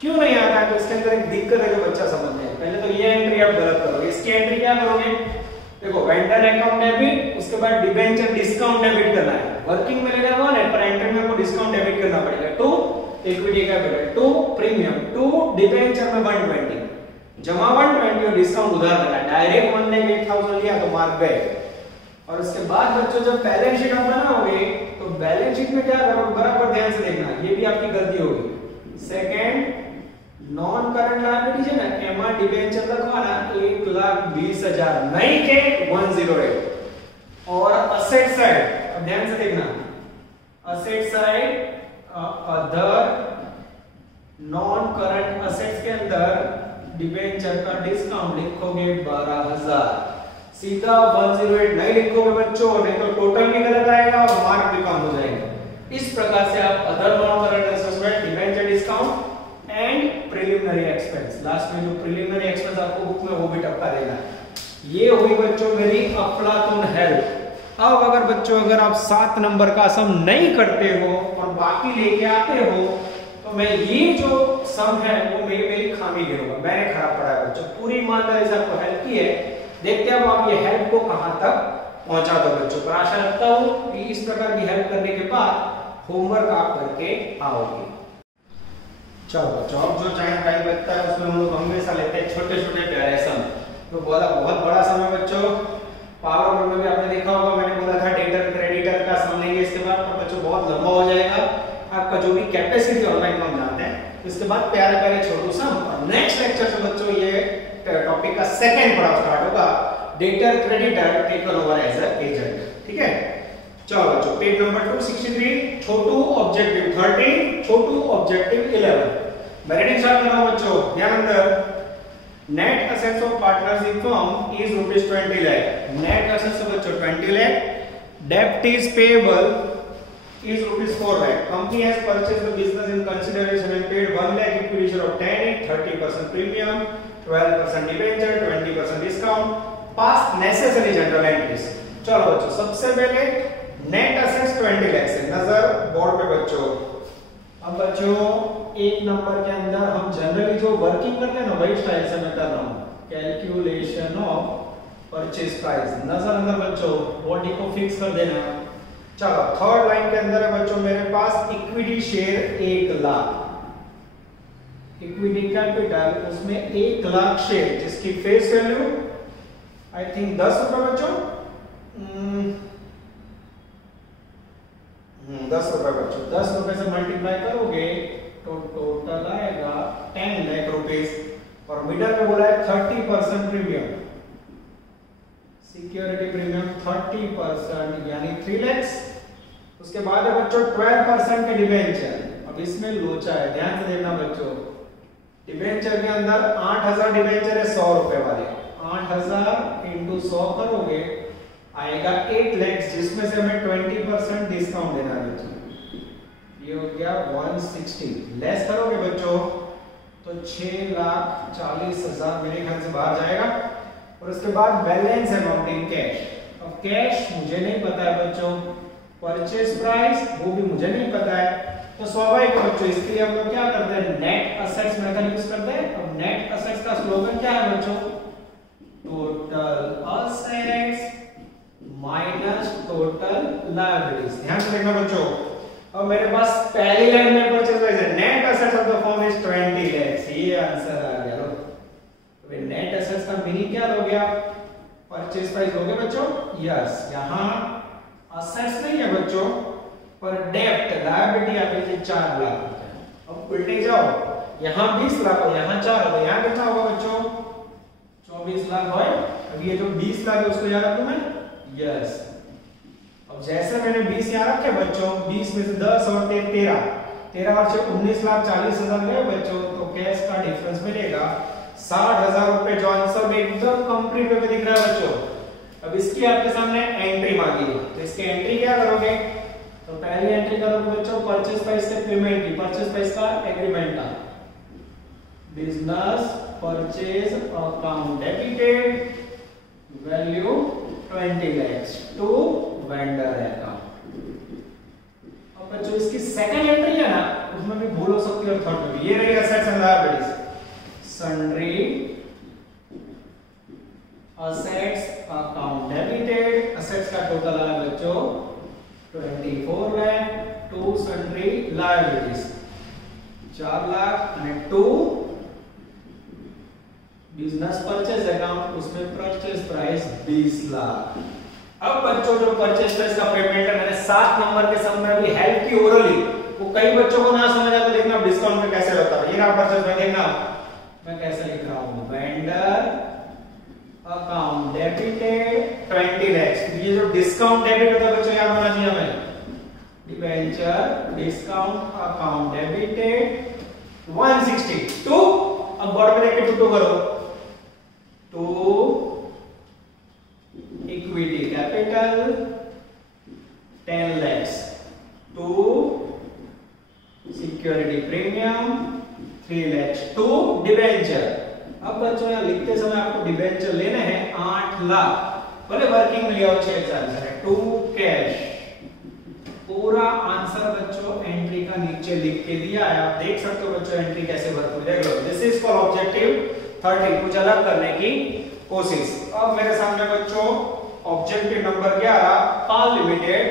क्यों नहीं आता है? तो इसके अंदर एक दिक्कत है जो बच्चा समझते हैं। पहले तो ये एंट्री आप गलत करोगे। इसकी एंट्री क्या करोगे? देखो वेंडर अकाउंट डेबिट, उसके बाद डिबेंचर डिस्काउंट डेबिट करना है। वर्किंग में लेना 1 है, पर एंट्री में आपको डिस्काउंट डेबिट करना पड़ेगा। 2 इक्विटी कैपिटल, 2 प्रीमियम, 2 डिबेंचर में 120, जमा 120 और डिस्काउंट उधार करना है। डायरेक्ट 1 ने 8000 लिया तो मार्क बैक। और उसके बाद बच्चों जब बैलेंस शीट आप बनाओगे तो बैलेंस शीट में क्या करोगे? बराबर ध्यान से देखना, ये भी आपकी गलती होगी। सेकंड नॉन करंट लायबिलिटी है ना, एमा डिबेंचर रखवाना 1,20,000 नहीं के 108। और असेट साइड अब ध्यान से देखना, asset side other non current assets के अंदर डिबेंचर का डिस्काउंट लिखोगे 12000। सीधा 108 नहीं लिखोगे बच्चों, नहीं तो टोटल भी गलत आएगा और मार्क भी कम हो जाएगा। इस प्रकार से आप अदर नॉन करंट असेट्स में debenture discount and preliminary expense, last में जो प्रीलिमिनरी एक्सपेंस आपको बुक में वो भी टपका देना। ये हुई बच्चों मेरी अफलातून हेल्प। अब अगर बच्चों अगर आप 7 नंबर का सम नहीं करते हो और बाकी लेके आते हो तो मैं ये जो सम है वो मेरी खामी गिरूंगा। मैंने खराब पढ़ा है बच्चों, पूरी ईमानदारी से आपको हेल्प की है। देखते हैं अब आप ये हेल्प को कहां तक पहुंचा दो बच्चों। पर आशा रखता हूं कि इस प्रकार की हेल्प करने के बाद होमवर्क आप करके आओगे। चलो बच्चों अब जो चाहे टाइम बचता है उसमें हम लोग हमेशा लेते हैं छोटे छोटे प्यारे सम। तो बहुत बड़ा सम है बच्चों। पावर पॉइंट में भी आपने देखा होगा, मैंने बोला था डेटर क्रेडिटर का सम लेंगे। इसके बाद बच्चों बहुत लंबा हो जाएगा, आपका जो भी कैपेसिटी ऑनलाइन हम जानते हैं। इसके बाद प्यारे प्यारे छोटू सम। और नेक्स्ट लेक्चर से बच्चों ये टॉपिक का सेकंड पड़ाव स्टार्ट होगा, debtor creditor taken over as a agent. ठीक है, चलो बच्चों पेज नंबर 263 छोटू ऑब्जेक्टिव 13 छोटू ऑब्जेक्टिव 11। मैं रीडिंग स्टार्ट कर रहा हूं बच्चों, ध्यान अंदर। Net assets of partnership firm is ₹20 lakh। Net assets बच्चों 20 lakh। डेब्ट is payable is ₹4 lakh. Company has purchased the business in consideration and paid 1 lakh equity share of 10, 30% premium, 12% debenture, 20% discount. Past necessary general entries. चलो बच्चों सबसे पहले net assets 20 lakh से नजर board पे बच्चों। अब बच्चों एक नंबर के अंदर हम जनरली जो वर्किंग करते हैं ना वही स्टाइल से मैं कर रहा हूँ। कैलकुलेशन ऑफ परचेज प्राइस, नजर अंदर बच्चों बॉडी को फिक्स कर देना। चलो थर्ड लाइन के अंदर है बच्चों मेरे पास equity share 1 lakh, equity capital उसमें 1 लाख शेयर जिसकी फेस वैल्यू आई थिंक 10 रुपए बच्चों, 10 रुपए बच्चों। 10 रुपए से मल्टीप्लाई करोगे तो टोटल आएगा 10 लाख रुपीस। और मिडल में बोला है 30% प्रीमियम, सिक्योरिटी प्रीमियम 30% यानी 3 लाख। उसके बाद है बच्चों 12% के डिबेंचर। अब इसमें लोचा है, ध्यान से देखना बच्चों। डिबेंचर के अंदर 8000 डिबेंचर है 100 रुपए वाले, 8000 into 100 करोगे आएगा 8 लाख, जिसमें से हमें 20% डिस्काउंट देना है बच्चों। ये हो गया 160। लेस करोगे बच्चों तो 6,40,000 मेरे ख्याल से बाहर जाएगा। और उसके बाद बैलेंस अमाउंट इन कैश। अब कैश मुझे नहीं पता है बच्चों, परचेज प्राइस वो भी मुझे नहीं पता है, तो स्वाभाविक है बच्चों इसके लिए हम लोग क्या करते हैं नेट असेट्स मेथड यूज करते हैं। अब नेट असेट्स का स्लोगन क्या है बच्चों? Total assets minus total liabilities. ध्यान से देखना बच्चों, अब मेरे पास पहली लाइन में परचेज प्राइस है, net assets of the firm is 20 lakh. ये आंसर आ गया। लो तो नेट एसेट्स का मीनिंग क्या हो गया? परचेज प्राइस हो गया बच्चों। यस, यहां असेट्स नहीं है बच्चों, पर डेब्ट लायबिलिटी आपकी है 4 लाख। अब उल्टे जाओ, यहां 20 लाख हो, यहां 4 हो, यहां कितना होगा बच्चों? 24 लाख हो। अब ये जो 20 लाख है उसको याद रखूं मैं? यस। अब जैसे मैंने 20 यहां रखे बच्चों, 20 में से 10 और 13 और 19 लाख 40 हजार गए बच्चों, तो कैश का डिफरेंस मिलेगा 60,000 रुपए, जो आंसर में एकदम कंप्लीट वे में दिख रहा है बच्चों। अब इसकी आपके सामने एंट्री मांगी है, तो इसकी एंट्री क्या करोगे? तो पहली एंट्री करोगे बच्चों परचेज प्राइस के पेमेंट की, परचेज प्राइस का एग्रीमेंट का, business purchase account debited, value 20 lakhs to vendor account. अब बच्चों इसकी सेकंड एंट्री है ना, उसमें भी भूल हो सकती है और थर्ड में भी। ये रही assets and liabilities, sundry assets account debited, assets का टोटल आया बच्चों 24 lakh, to sundry liabilities 4 lakh और टू बिजनेस परचेज अकाउंट, उसमें परचेज प्राइस 20 लाख। अब बच्चों जो परचेज प्राइस का पेमेंट है, मैंने 7 नंबर के सम में भी हेल्प की ओरली, वो कई बच्चों को ना समझ आता, देखना डिस्काउंट में कैसे होता है। ये रहा परचेज में, देखना मैं कैसे लिख रहा हूं, वेंडर अकाउंट डेबिटेड 20 लाख। ये जो डिस्काउंट डेबिट होता है बच्चों, याद होना चाहिए हमें, डिबेंचर डिस्काउंट अकाउंट डेबिटेड 162। अब बोर्ड पे देख के टू करो, to equity capital 10 lakhs, to security premium 3 lakhs, to debenture. अब बच्चों यहाँ लिखते समय आपको डिबेंचर लेने हैं 8 लाख, बोले वर्किंग में लिया हो 6 आंसर है, टू कैश। पूरा आंसर बच्चों एंट्री का नीचे लिख के दिया है, आप देख सकते हो बच्चों एंट्री कैसे भरपूर। देख लो, दिस इज कॉल्ड ऑब्जेक्टिव 30, कुछ अलग करने की कोशिश। अब मेरे सामने बच्चों ऑब्जेक्टिव नंबर 11 पाल लिमिटेड,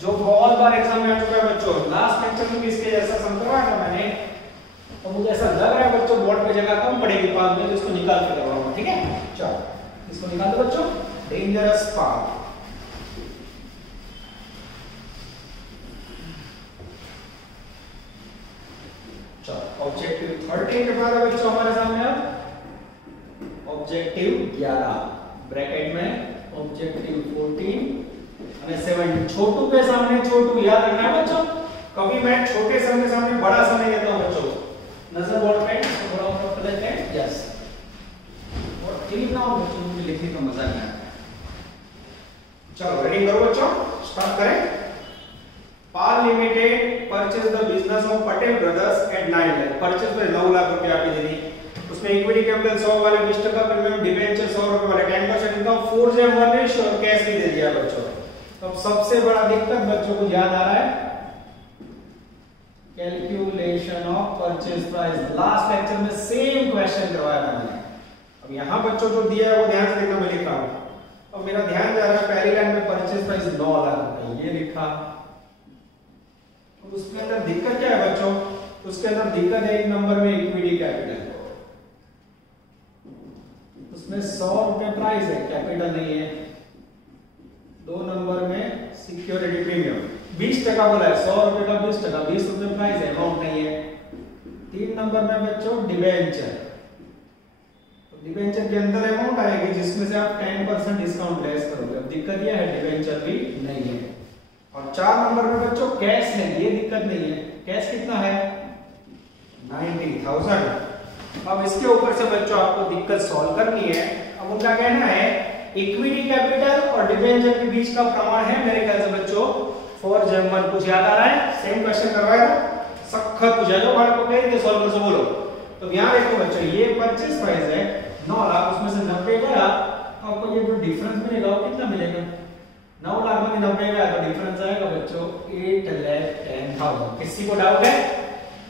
जो बहुत बार एग्जाम में आ चुका है बच्चों। लास्ट लेक्चर में भी इसके जैसा सम करवाया था मैंने, तो मुझे ऐसा लग रहा है बच्चों बोर्ड पे जगह कम पड़ेगी पाल में, तो इसको निकाल के करवाऊंगा। ठीक है, चलो इसको निकाल दो बच्चों, डेंजरस पाल। ऑब्जेक्टिव 13 के बाद बच्चों हमारे सामने अब ऑब्जेक्टिव 11 ब्रैकेट में ऑब्जेक्टिव 14 और 7। छोटू के सामने छोटू, याद रखना है बच्चों, कभी मैं छोटे सम के सामने बड़ा सम नहीं देता हूं बच्चों। नजर बोर्ड पे थोड़ा ऊपर कर लेते हैं। यस, और क्लिक ना हो बच्चों, मुझे लिखने का मजा नहीं आता। चलो रीडिंग करो बच्चों, स्टार्ट करें। Pal limited purchase the business of Patel brothers at 9 lakh. Purchase में 9 लाख रुपए आपकी दे दी, उसमें इक्विटी कैपिटल 100 वाले 20% प्रीमियम, डिबेंचर 100 रुपए वाले 10% इनकम, 4/1 रेशियो और कैश भी दे दिया बच्चों। तो सबसे बड़ा दिक्कत बच्चों को याद आ रहा है, calculation of purchase price. Last lecture में सेम क्वेश्चन करवाया था मैंने। अब यहां बच्चों जो दिया है वो ध्यान से देखना, मैं लिख रहा हूं। अब मेरा ध्यान जा रहा है पहली लाइन में परचेज प्राइस 9 लाख रुपए, ये लिखा। उसके अंदर दिक्कत क्या है बच्चों? उसके अंदर दिक्कत है एक नंबर में इक्विटी कैपिटल, उसमें 100 रुपए प्राइस है, कैपिटल नहीं है। 2 नंबर में सिक्योरिटी प्रीमियम 20% बोला है, 100 रुपए का 20%, 20 रुपए प्राइस है, अमाउंट नहीं है। 3 नंबर में बच्चों डिबेंचर, तो डिबेंचर के अंदर अमाउंट आएगी जिसमें से आप 10% डिस्काउंट लेस करोगे। अब दिक्कत यह है डिबेंचर भी नहीं है। और 4 नंबर में बच्चों कैश है, ये दिक्कत नहीं है। कैश कितना है? 90,000। अब इसके ऊपर से बच्चों आपको दिक्कत सॉल्व करनी है। अब उनका कहना है इक्विटी कैपिटल और डिबेंचर के बीच का प्रमाण है मेरे ख्याल से बच्चों 4/1। कुछ याद आ रहा है? सेम क्वेश्चन करवाया था, सख्त पूछा जो आपको कह रहे थे सॉल्व कर, बोलो। तो यहां देखो बच्चों, ये परचेज प्राइस है 9 लाख, उसमें से 90 गया, आपको ये जो डिफरेंस मिलेगा वो कितना मिलेगा? 9 लाख में 90 गया तो डिफरेंस आएगा बच्चों 8,10,000। किसी को डाउट है?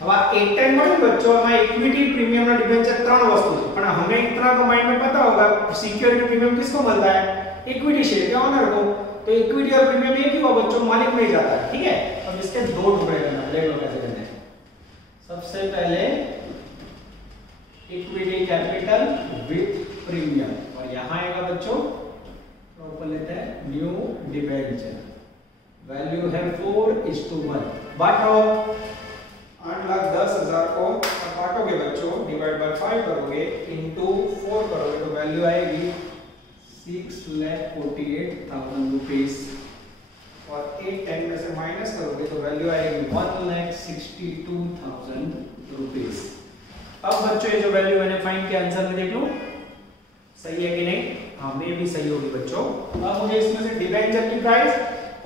હવે આ એક ટાઈમ મળ્યું બચ્ચો, આમાં ઇક્વિટી प्रीमियम और डिबेंचर ત્રણ વસ્તુ છે, પણ हमें इतना तो माइंड में पता होगा सिक्योरिटी प्रीमियम किसको मिलता है, इक्विटी शेयर के ऑनर को। तो इक्विटी और प्रीमियम एक ही हुआ बच्चों, मालिक में जाता है, ठीक है। अब इसके दो टुकड़े करना, ले लो कैसे करते हैं। सबसे पहले इक्विटी कैपिटल विथ प्रीमियम, और यहां आएगा बच्चों तो ऊपर लेते हैं न्यू डिबेंचर, वैल्यू है 4:1। बांटो 8,10,000 को बांटोगे बच्चों, डिवाइड बाय 5 करोगे, इनटू 4 करोगे तो वैल्यू आएगी 6,48,000 रुपीस, और 8 में से माइनस करोगे तो वैल्यू आएगी 1,62,000 रुपीस। अब बच्चों ये जो वैल्यू मैंने फाइंड किया आंसर में देख लो सही है कि नहीं, हाँ में भी सही होगी बच्चों। अब मुझे इसमें से डिबेंचर की प्राइस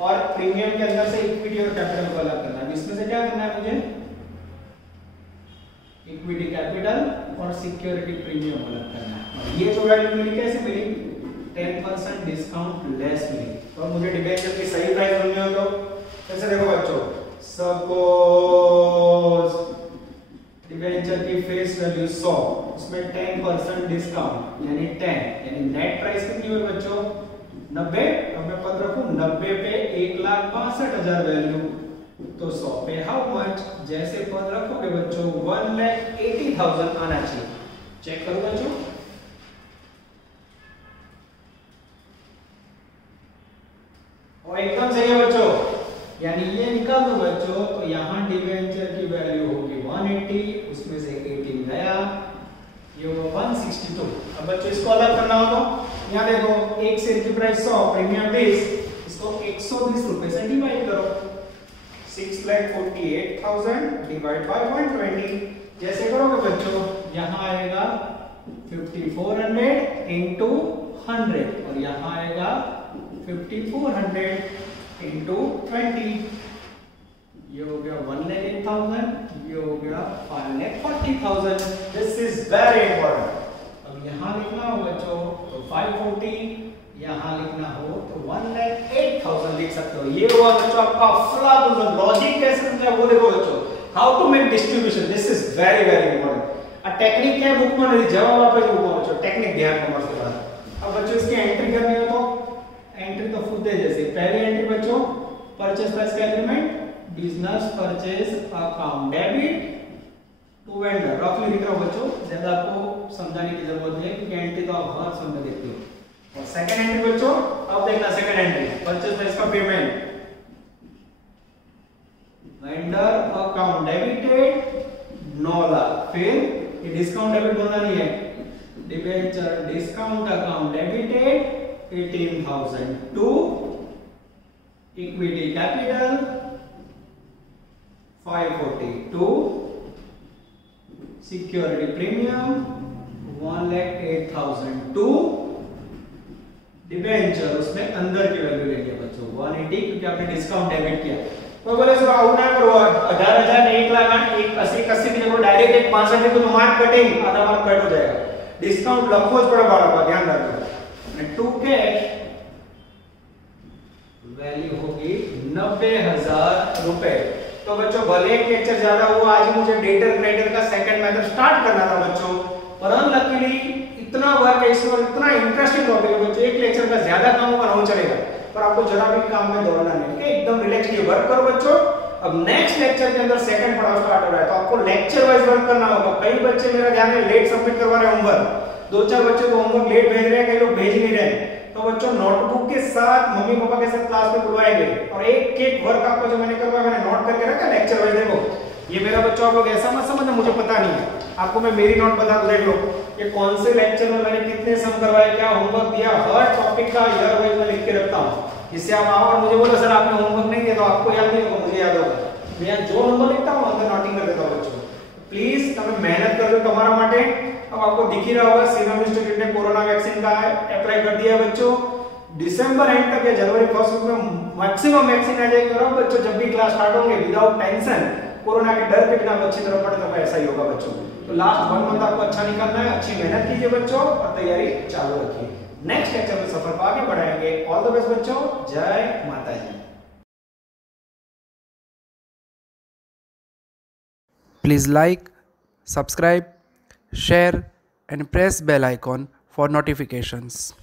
और प्रीमियम के अंदर से इक्विटी और कैपिटल को अलग करना है। इसमें से क्या करना है मुझे, इक्विटी कैपिटल और सिक्योरिटी प्रीमियम अलग करना है। और ये जो वैल्यू मिली कैसे मिली, 10% डिस्काउंट लेस मिली। तो मुझे डिबेंचर की सही प्राइस ढूंढनी हो तो कैसे, देखो बच्चों, सपोज डिबेंचर की फेस वैल्यू 100, उसमें 10% डिस्काउंट यानी 10, यानी नेट प्राइस कितनी हुई बच्चों 90। अब मैं पद रखूं 90 पे 1,62,000 वैल्यू, तो 100 पे हाउ मच, जैसे पद रखोगे बच्चों 1,80,000 आना चाहिए। चेक करो बच्चों, और एकदम सही है बच्चों, यानी ये निकाल दो बच्चों, तो यहां डिबेंचर की वैल्यू होगी 180, उसमें से 18 गया, ये होगा 162। अब बच्चों इसको अलग करना हो तो यहाँ देखो, एक शेयर की प्राइस 100, प्रीमियम 20, इसको 120 रुपए से डिवाइड करो, 6,48,000 डिवाइड बाय 120। जैसे करोगे बच्चों यहाँ आएगा 5,400 इनटू 100, और यहाँ आएगा 5,400 इनटू 20, ये हो गया 1,08,000, ये हो गया 5,40,000। This is very important. अब यहाँ लिखना हो बच्चों तो 540, यहाँ लिखना हो तो 1,08,000 लिख सकते हो। ये हुआ बच्चों आपका फ्लाबुलर लॉजिक, कैसे समझा वो देखो बच्चों, how to make distribution, this is very very important. आ टेक्निक क्या है बुक में नहीं, जवाब आप बुक में बच्चों, टेक्निक ध्यान कॉमर्स के बाद। अब बच्चों इसकी एंट्री करनी हो तो एंट्री तो खुद है, जैसे पहली एंट्री बच्चों परचेज प्राइस का agreement, business purchase account debit to vendor, रफली लिख रहा हूं बच्चों, ज्यादा आपको समझाने की जरूरत नहीं है क्योंकि एंट्री तो आप हर समय देखते हो। और सेकंड एंट्री बच्चों, अब देखना सेकंड एंट्री परचेज प्राइस का payment, vendor account debited 9 lakh, फिर ये डिस्काउंट डेबिट बोलना नहीं है, debenture discount account debited 18,000 to equity capital 542, security premium 1,08,000 to debenture, उसमें अंदर की वैल्यू लेंगे बच्चों 180 क्योंकि आपने डिस्काउंट डेबिट किया। कोई बोले सर आउट ना करो 18,000 ने 1,80,80 की जगह डायरेक्ट 1,65 को तो मार्क कटिंग आधा मार्क कट हो जाएगा, डिस्काउंट लखो ज पड़े बाळा, ध्यान रखो। અને 2 कैश वैल्यू होगी 90,000 रुपए। तो बच्चों भले एक लेक्चर ज्यादा हुआ, आज मुझे डेटर क्रेडिटर का सेकंड मेथड स्टार्ट करना था बच्चों, पर अनलकीली इतना वर्क है इसमें, इतना इंटरेस्टिंग टॉपिक है बच्चों, एक लेक्चर का ज्यादा काम होगा ना चलेगा, पर आपको जरा भी काम में दौड़ना नहीं है, एकदम रिलैक्स ये वर्क करो बच्चों। अब नेक्स्ट लेक्चर के अंदर सेकंड पढ़ाओ स्टार्ट हो रहा है, तो आपको लेक्चर वाइज वर्क करना होगा। कई बच्चे मेरा ध्यान है लेट सबमिट करवा रहे होमवर्क, 2-4 बच्चे तो होमवर्क लेट भेज रहे हैं, कई लोग भेज नहीं रहे, तो बच्चों नोटबुक के साथ मम्मी पापा के साथ क्लास में बुलवाएंगे और एक एक वर्क आपको जो मैंने करवाया मैंने नोट करके रखा लेक्चर वाइज। देखो ये मेरा बच्चों आप लोग ऐसा मत समझना मुझे पता नहीं है, आपको मैं मेरी नोट बता दूं, देख लो ये कौन से लेक्चर में मैंने कितने सम करवाए, क्या होमवर्क दिया, हर टॉपिक का ईयर वाइज मैं लिख के रखता हूं, इससे आप आओ और मुझे बोलो सर आपने होमवर्क नहीं दिया, तो आपको याद नहीं होगा, मुझे याद होगा, मैं यहाँ जो नंबर लिखता हूं अंदर नोटिंग कर देता हूं बच्चों। प्लीज તમે મહેનત કરજો તમારા માટે। अब आपको दिख ही रहा होगा सीरम इंस्टीट्यूट ने कोरोना वैक्सीन का अप्लाई कर दिया है बच्चों, दिसंबर एंड तक या जनवरी फर्स्ट वीक में मैक्सिमम वैक्सीन आ जाएगी। और बच्चों जब भी क्लास स्टार्ट होंगे विदाउट टेंशन, कोरोना के डर के बिना अच्छी तरह पढ़े तो ऐसा ही होगा बच्चों। तो लास्ट 1 मंथ आपको अच्छा निकालना है, अच्छी मेहनत कीजिए बच्चों और तैयारी चालू रखिए। नेक्स्ट लेक्चर में सफर को आगे बढ़ाएंगे। ऑल द बेस्ट बच्चों, जय माता जी। Please like, subscribe, share and press bell icon for notifications.